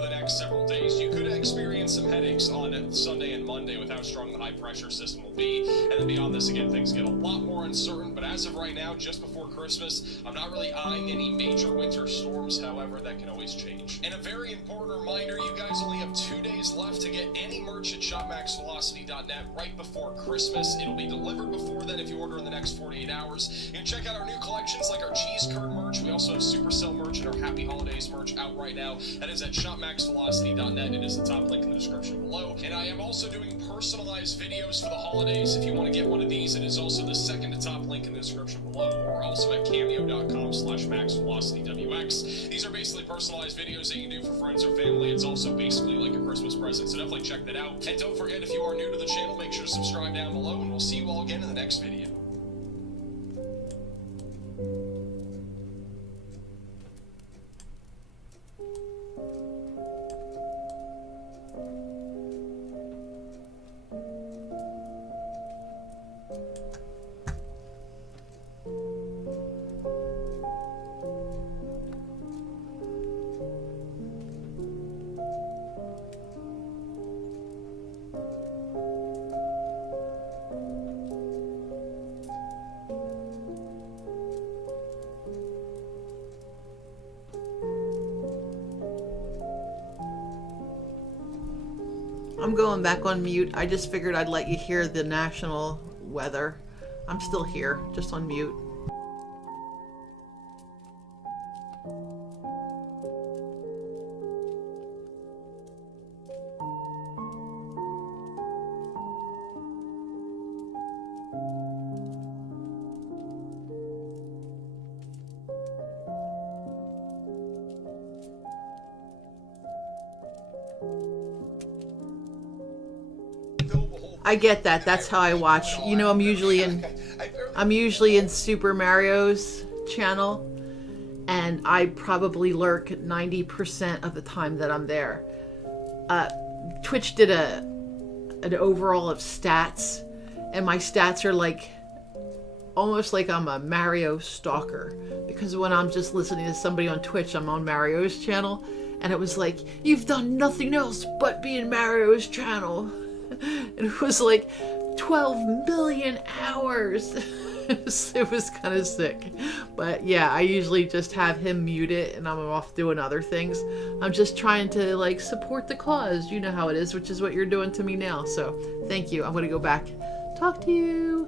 the next several days, you could experience some headaches on Sunday and Monday with how strong the high-pressure system will be. And then beyond this, again, things get a lot more uncertain, but as of right now, just before Christmas, I'm not really eyeing any major winter storms. However, that can always change. And a very important reminder, you guys only have 2 days left to get any merch at shopmaxvelocity.net right before Christmas. It'll be delivered before then if you order in the next 48 hours. You can check out our new collections like our cheese curd merch. We also have Supercell merch and our Happy Holidays merch out right now. That is at shopmaxvelocity.net. It is the top link in the description below. And I am also doing personalized videos for the holidays. If you want to get one of these, it is also the second to top link in the description below. Or also at cameo.com/maxvelocitywx. These are basically personalized videos that you can do for friends or family. It's also basically like a Christmas present, so definitely check that out. And don't forget, if you are new to the channel, make sure to subscribe down below, and we'll see you all again in the next video. I'm going back on mute. I just figured I'd let you hear the national weather. I'm still here, just on mute. I get that. That's how I watch. You know, I'm usually in Super Mario's channel, and I probably lurk 90% of the time that I'm there. Twitch did an overall of stats, and my stats are like almost like I'm a Mario stalker, because when I'm just listening to somebody on Twitch, I'm on Mario's channel, and it was like, you've done nothing else but be in Mario's channel. And it was like 12 million hours. It was kind of sick. But yeah, I usually just have him muted and I'm off doing other things. I'm just trying to like support the cause. You know how it is, which is what you're doing to me now. So thank you. I'm going to go back. Talk to you.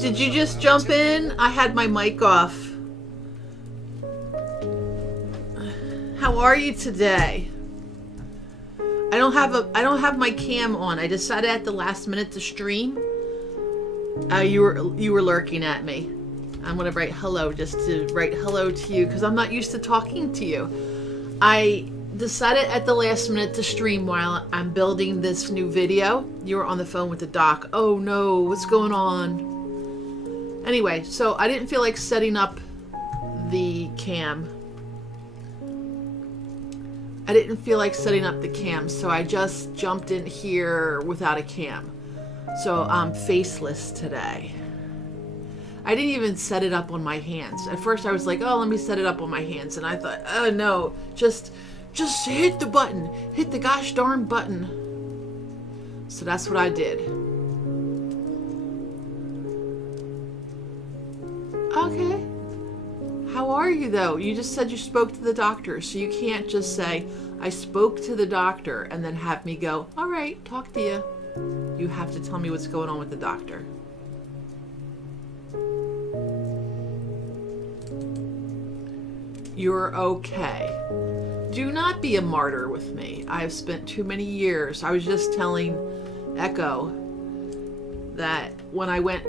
Did you just jump in? I had my mic off. How are you today? I don't have my cam on. I decided at the last minute to stream. You were lurking at me. I'm gonna write hello just to write hello to you because I'm not used to talking to you. I decided at the last minute to stream while I'm building this new video. You were on the phone with the doc. Oh no, what's going on? Anyway, so I didn't feel like setting up the cam. I didn't feel like setting up the cam, so I just jumped in here without a cam. So I'm faceless today. I didn't even set it up on my hands. At first I was like, oh, let me set it up on my hands. And I thought, oh no, just hit the button. Hit the gosh darn button. So that's what I did. Okay. How are you though? You just said you spoke to the doctor, so you can't just say, I spoke to the doctor and then have me go, all right, talk to you. You have to tell me what's going on with the doctor. You're okay. Do not be a martyr with me. I have spent too many years. I was just telling Echo that when I went,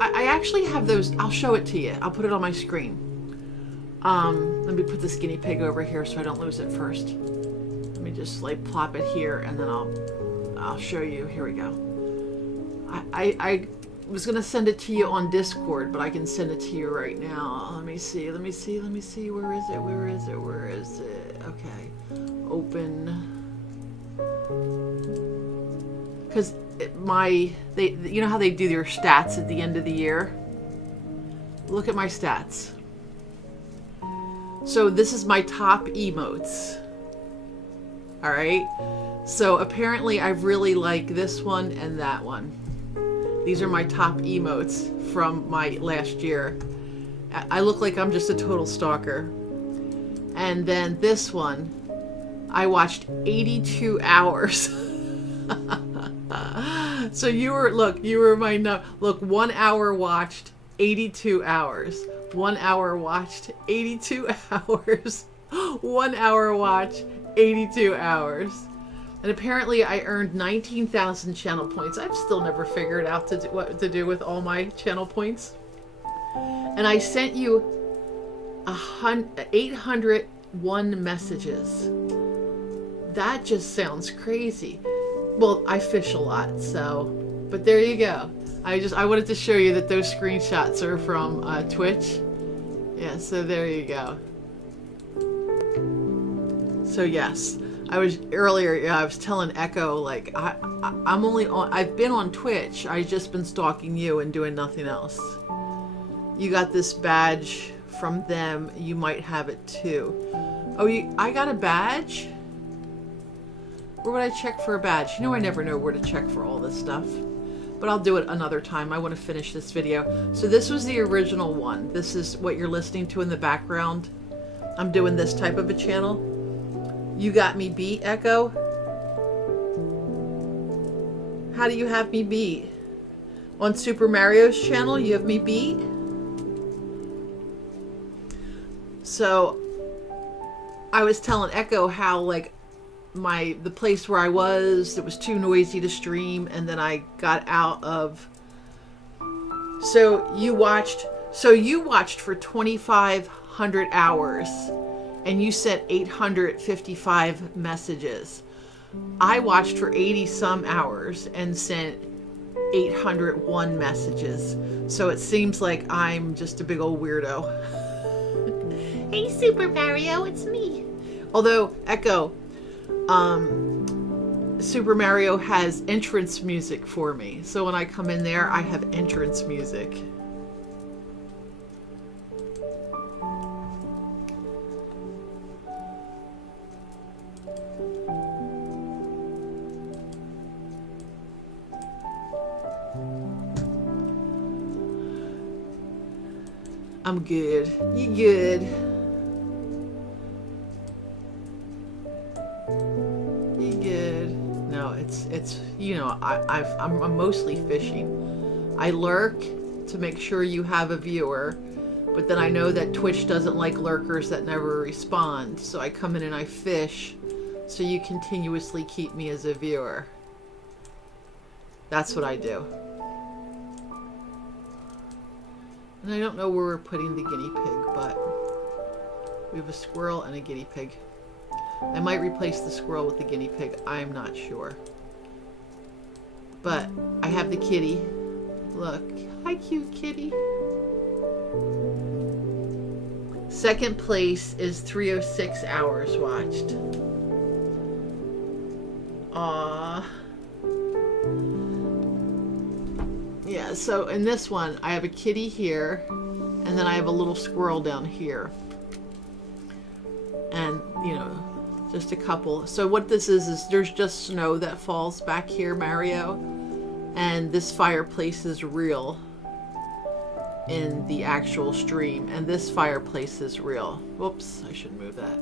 I actually have those, I'll show it to you. I'll put it on my screen. Let me put this guinea pig over here so I don't lose it first. Let me just like plop it here and then I'll show you. Here we go. I was gonna send it to you on Discord, but I can send it to you right now. Let me see. Where is it? Okay. Open. Because you know how they do their stats at the end of the year? Look at my stats. So this is my top emotes. All right. So apparently I really like this one and that one. These are my top emotes from my last year. I look like I'm just a total stalker. And then this one, I watched 82 hours. So you were my no. Look, 1 hour watched, 82 hours. 1 hour watched, 82 hours. 1 hour watch, 82 hours. And apparently I earned 19,000 channel points. I've still never figured out what to do with all my channel points. And I sent you 801 messages. That just sounds crazy. Well, I fish a lot, so, but there you go. I wanted to show you that those screenshots are from Twitch. Yeah, so there you go. So yes, I was telling Echo, like, I've been on Twitch. I've just been stalking you and doing nothing else. You got this badge from them. You might have it too. Oh, I got a badge? Where would I check for a badge? You know, I never know where to check for all this stuff. But I'll do it another time. I want to finish this video. So this was the original one. This is what you're listening to in the background. I'm doing this type of a channel. You got me beat, Echo? How do you have me beat? On Super Mario's channel, you have me beat? So, I was telling Echo how, like, the place where I was, it was too noisy to stream, and then I got out of. So you watched for 2,500 hours, and you sent 855 messages. I watched for 80 some hours and sent 801 messages. So it seems like I'm just a big old weirdo. Hey, Super Mario, it's me. Although, Echo, Super Mario has entrance music for me. So when I come in there, I have entrance music. I'm good. You good? You good? No, it's you know, I'm mostly fishing. I lurk to make sure you have a viewer. But then I know that Twitch doesn't like lurkers that never respond. So I come in and I fish so you continuously keep me as a viewer. That's what I do. And I don't know where we're putting the guinea pig, but we have a squirrel and a guinea pig. I might replace the squirrel with the guinea pig. I'm not sure. But I have the kitty. Look. Hi, cute kitty. Second place is 306 hours watched. Aww. Yeah, so in this one, I have a kitty here, and then I have a little squirrel down here. And, you know, just a couple. So what this is there's just snow that falls back here, Mario. And this fireplace is real in the actual stream. And this fireplace is real. Whoops, I should move that.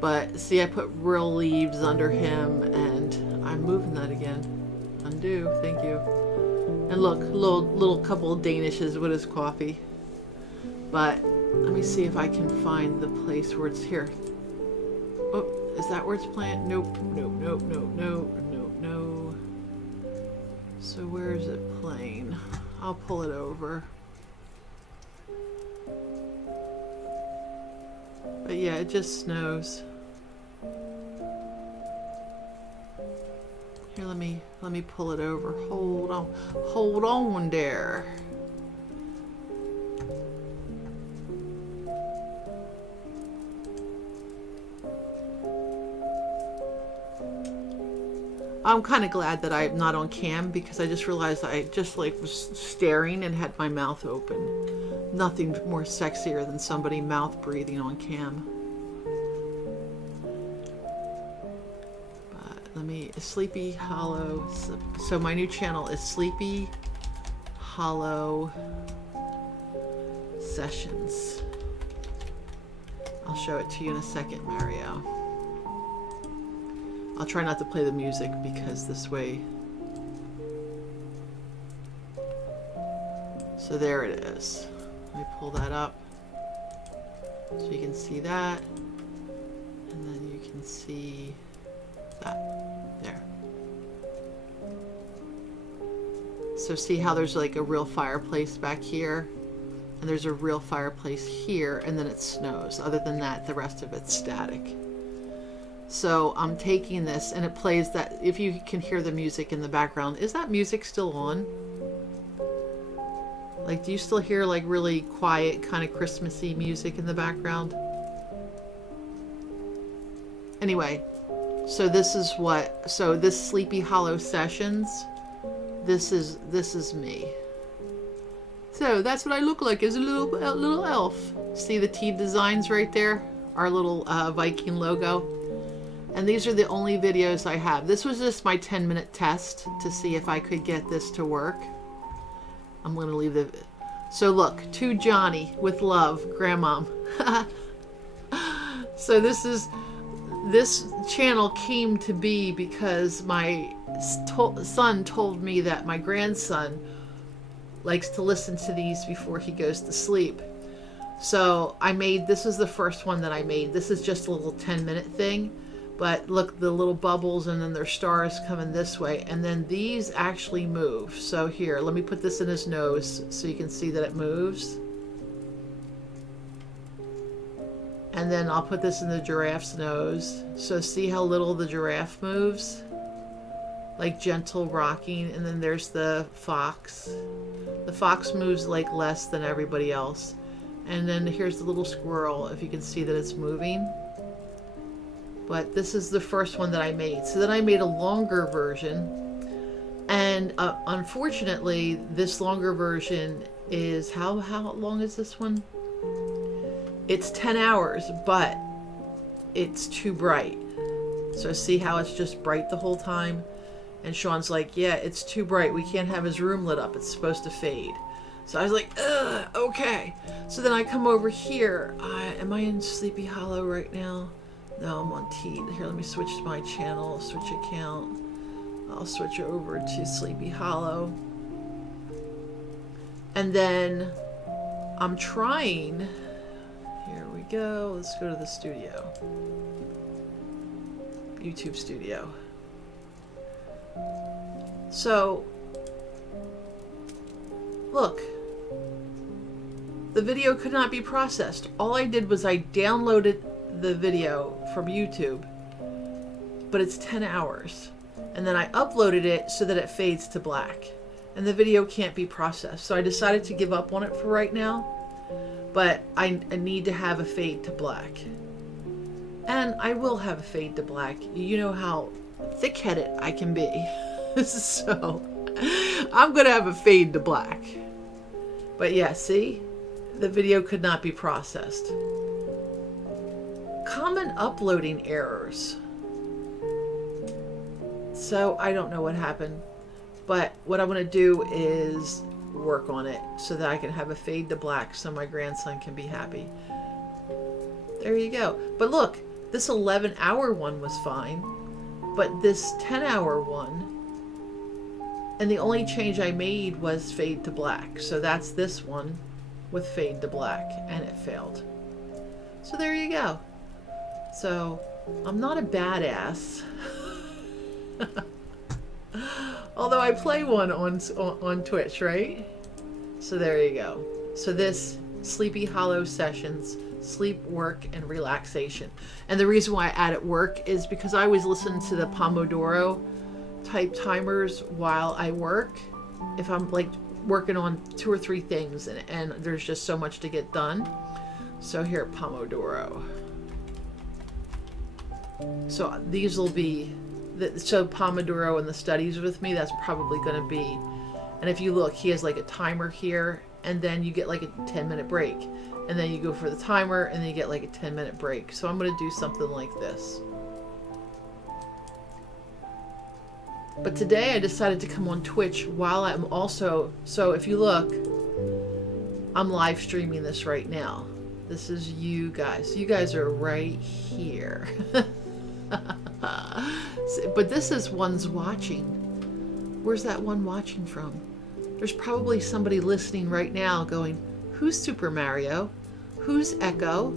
But see, I put real leaves under him, and I'm moving that again. Undo, thank you. And look, little couple of Danishes with his coffee. But let me see if I can find the place where it's here. Oh, is that where it's playing? Nope, nope, nope, nope, nope, nope, no. So where is it playing? I'll pull it over. But yeah, it just snows. Here, let me pull it over. Hold on there. I'm kind of glad that I'm not on cam, because I just realized I just like was staring and had my mouth open. Nothing more sexier than somebody mouth breathing on cam. But let me, Sleepy Hollow. So my new channel is Sleepy Hollow Sessions. I'll show it to you in a second, Mario. I'll try not to play the music because this way. So there it is. Let me pull that up so you can see that. And then you can see that. There. So see how there's like a real fireplace back here? And there's a real fireplace here, and then it snows. Other than that, the rest of it's static. So I'm taking this, and it plays that, if you can hear the music in the background. Is that music still on? Like, do you still hear like really quiet, kind of Christmassy music in the background? Anyway, so this is what, so this Sleepy Hollow Sessions, this is me. So that's what I look like as a little elf. See the T designs right there? Our little Viking logo. And these are the only videos I have. This was just my 10-minute test to see if I could get this to work. I'm going to leave the... So look, to Johnny with love, Grandmom. So this channel came to be because my son told me that my grandson likes to listen to these before he goes to sleep. So I made, this is the first one that I made. This is just a little 10-minute thing. But look, the little bubbles, and then their stars coming this way. And then these actually move. So here, let me put this in his nose so you can see that it moves. And then I'll put this in the giraffe's nose. So see how little the giraffe moves? Like gentle rocking. And then there's the fox. The fox moves like less than everybody else. And then here's the little squirrel, if you can see that it's moving. But this is the first one that I made. So then I made a longer version. And unfortunately, this longer version is, how long is this one? It's 10 hours, but it's too bright. So see how it's just bright the whole time? And Sean's like, yeah, it's too bright. We can't have his room lit up. It's supposed to fade. So I was like, ugh, okay. So then I come over here. Am I in Sleepy Hollow right now? No, I'm on T. Here, let me switch my channel, switch account. I'll switch over to Sleepy Hollow. And then I'm trying, here we go, let's go to the studio. YouTube studio. So, look, the video could not be processed. All I did was I downloaded the video from YouTube, but it's 10 hours. And then I uploaded it so that it fades to black. And the video can't be processed. So I decided to give up on it for right now. But I need to have a fade to black. And I will have a fade to black. You know how thick-headed I can be. So I'm going to have a fade to black. But yeah, see? The video could not be processed. Common uploading errors. So I don't know what happened. But what I want to do is work on it so that I can have a fade to black so my grandson can be happy. There you go. But look, this 11-hour one was fine. But this 10-hour one, and the only change I made was fade to black. So that's this one with fade to black, and it failed. So there you go. So I'm not a badass. Although I play one on Twitch, right? So there you go. So this Sleepy Hollow sessions, sleep, work, and relaxation. And the reason why I added work is because I always listen to the Pomodoro type timers while I work. If I'm like working on 2 or 3 things and there's just so much to get done. So here, Pomodoro. So these will be, so Pomodoro and the studies with me, that's probably going to be, and if you look, he has like a timer here, and then you get like a 10-minute break. And then you go for the timer, and then you get like a 10-minute break. So I'm going to do something like this. But today I decided to come on Twitch while I'm also, so if you look, I'm live streaming this right now. This is you guys. You guys are right here. But this is one's watching. Where's that one watching from? There's probably somebody listening right now going, who's Super Mario? Who's Echo?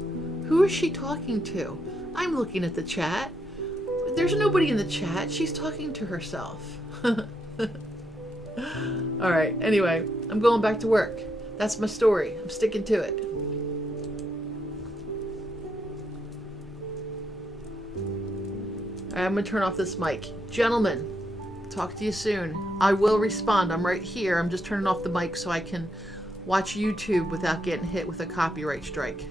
Who is she talking to? I'm looking at the chat. There's nobody in the chat. She's talking to herself. Alright, anyway, I'm going back to work. That's my story. I'm sticking to it. I'm going to turn off this mic. Gentlemen, talk to you soon. I will respond. I'm right here. I'm just turning off the mic so I can watch YouTube without getting hit with a copyright strike.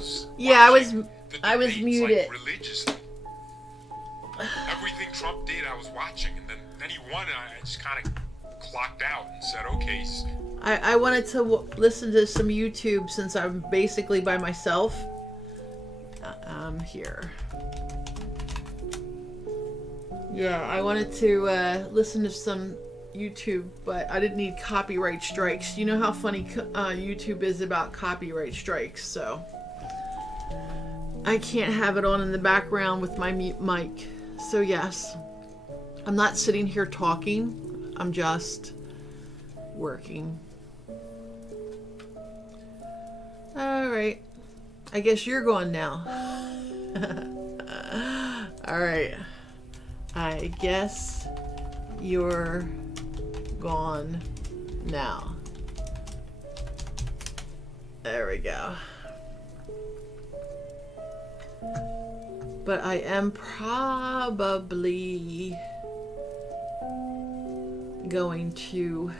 was Yeah, watching I was debates, muted. like, religiously. Everything Trump did, I was watching, and then he won, and I just kind of clocked out and said, okay. I wanted to listen to some YouTube since I'm basically by myself. Here. Yeah, I wanted to listen to some YouTube, but I didn't need copyright strikes. You know how funny YouTube is about copyright strikes, so I can't have it on in the background with my mute mic. So yes, I'm not sitting here talking. I'm just working. All right. I guess you're gone now. All right. I guess you're gone now. There we go. But I am probably going to...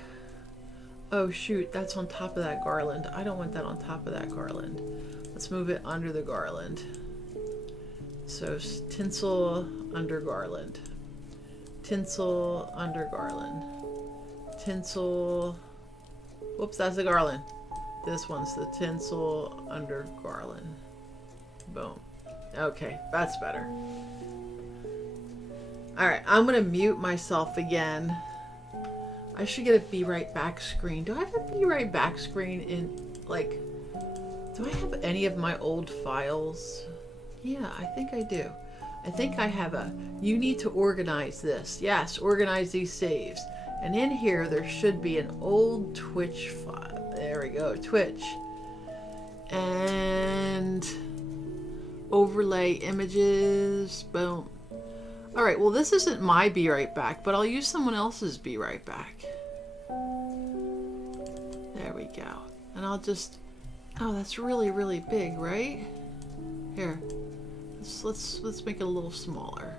Oh shoot, that's on top of that garland. I don't want that on top of that garland. Let's move it under the garland. So tinsel under garland. Tinsel under garland. Tinsel... Whoops, that's the garland. This one's the tinsel under garland. Boom. Okay, that's better. Alright, I'm gonna mute myself again. I should get a Be Right Back screen. Do I have a Be Right Back screen in, like... Do I have any of my old files? Yeah, I think I do. I think I have a... You need to organize this. Yes, organize these saves. And in here, there should be an old Twitch file. There we go, Twitch. And... Overlay images. Boom. Alright, well this isn't my Be Right Back, but I'll use someone else's Be Right Back. There we go. And I'll just... Oh, that's really, really big, right? Here. Let's make it a little smaller.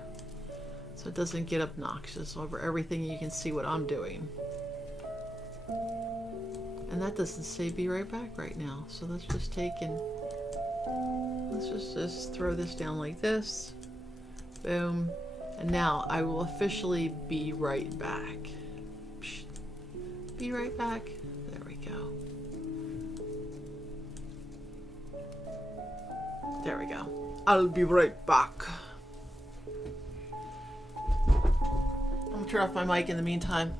So it doesn't get obnoxious over everything. You can see what I'm doing. And that doesn't say Be Right Back right now. So let's just take and... Let's just throw this down like this. Boom. And now I will officially be right back. Psst. Be right back. There we go. There we go. I'll be right back. I'm gonna turn off my mic in the meantime.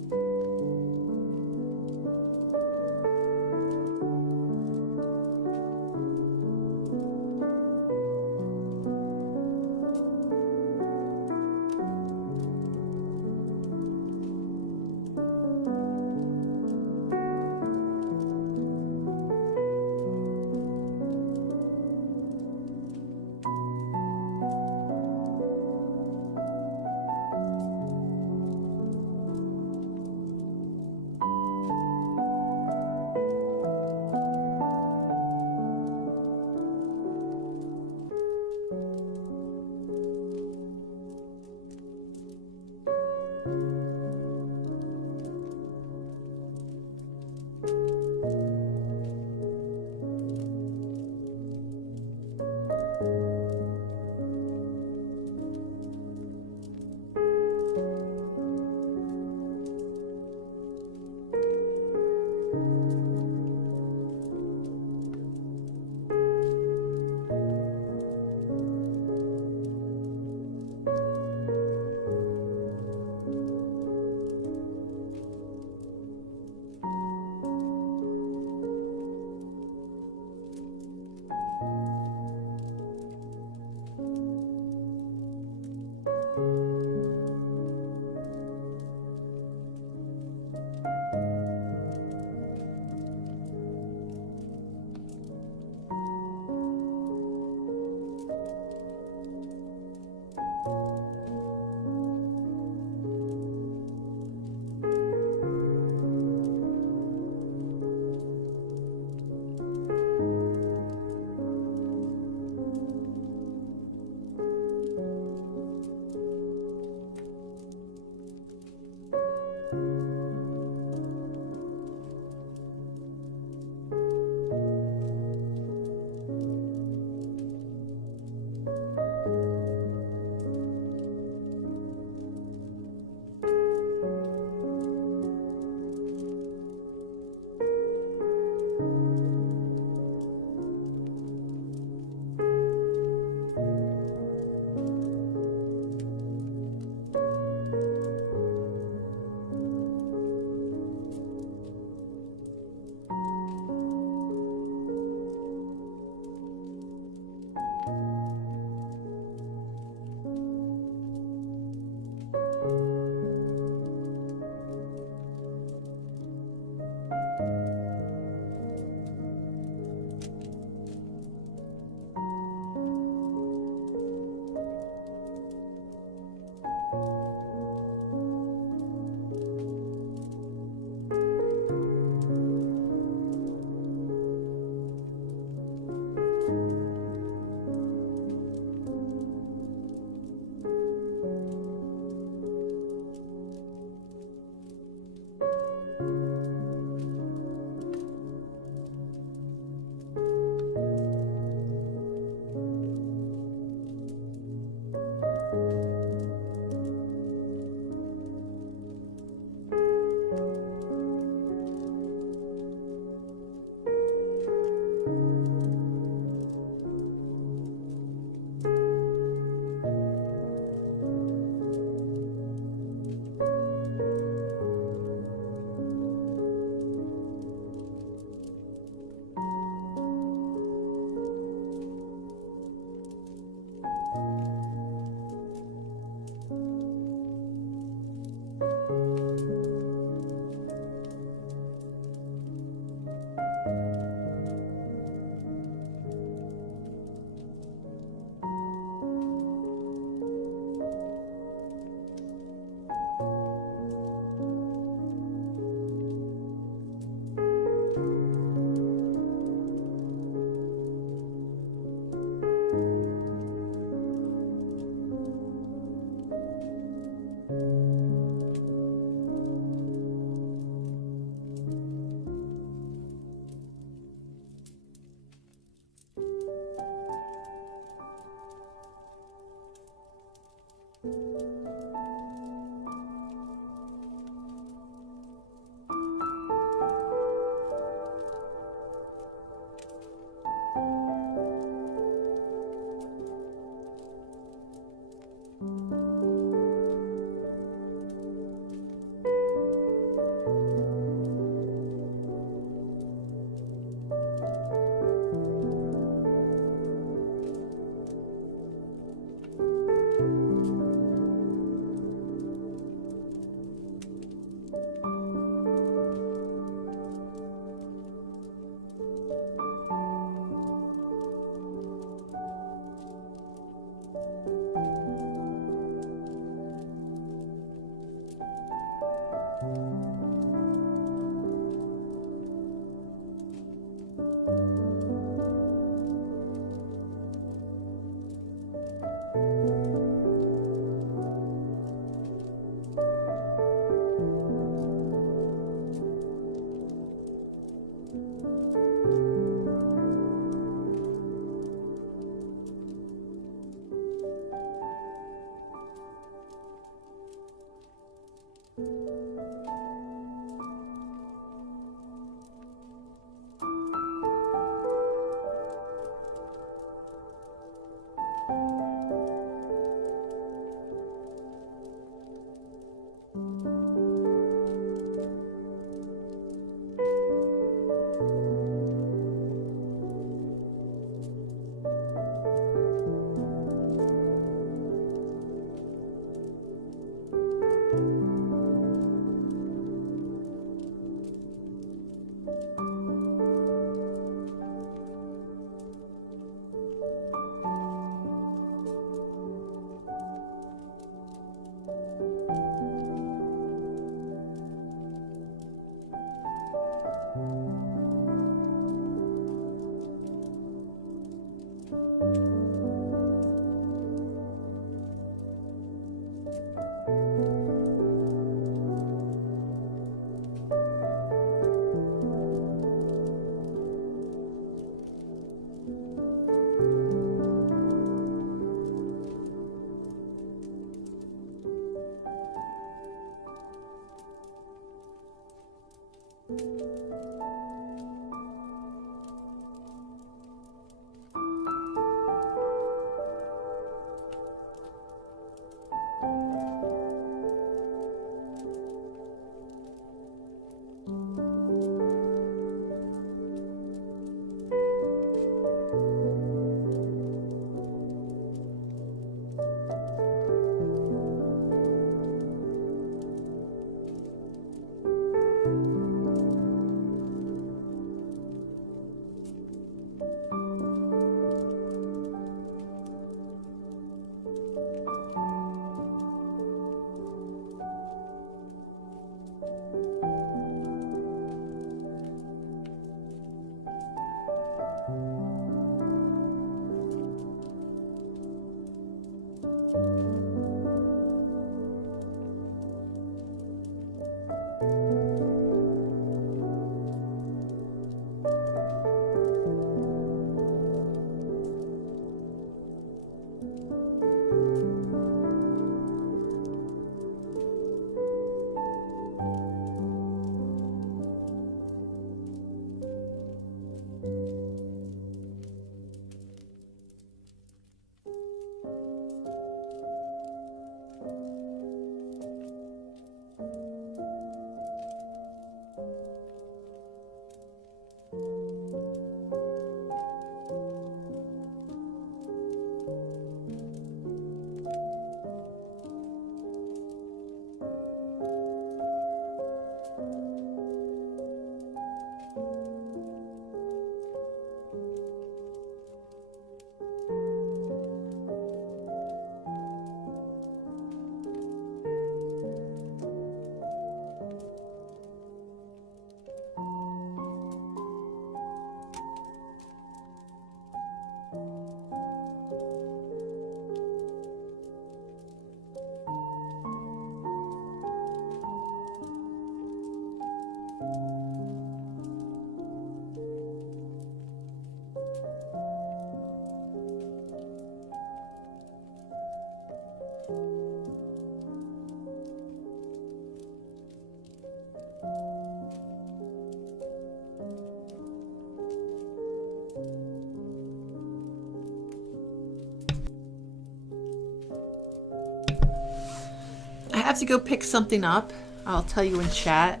have to go pick something up. I'll tell you in chat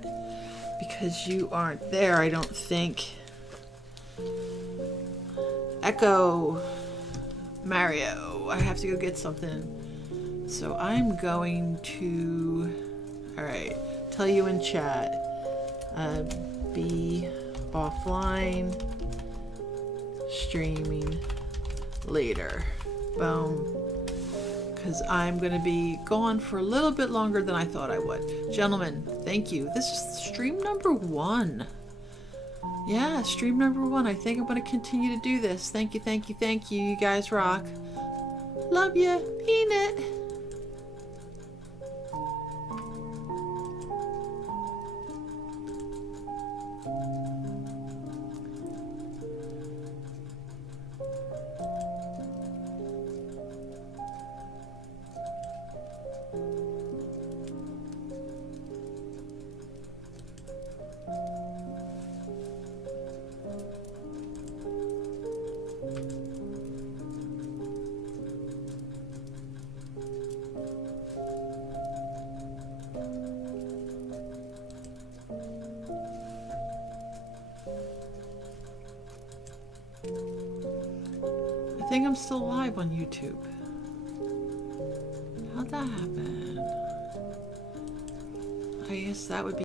because you aren't there, I don't think. Echo Mario, I have to go get something. So I'm going to, all right, tell you in chat. Be offline, streaming later. Boom. Because I'm going to be gone for a little bit longer than I thought I would. Gentlemen, thank you. This is stream number 1. Yeah, stream number 1. I think I'm going to continue to do this. Thank you, thank you, thank you. You guys rock. Love you. Peanut. I think I'm still live on YouTube. How'd that happen? I guess that would be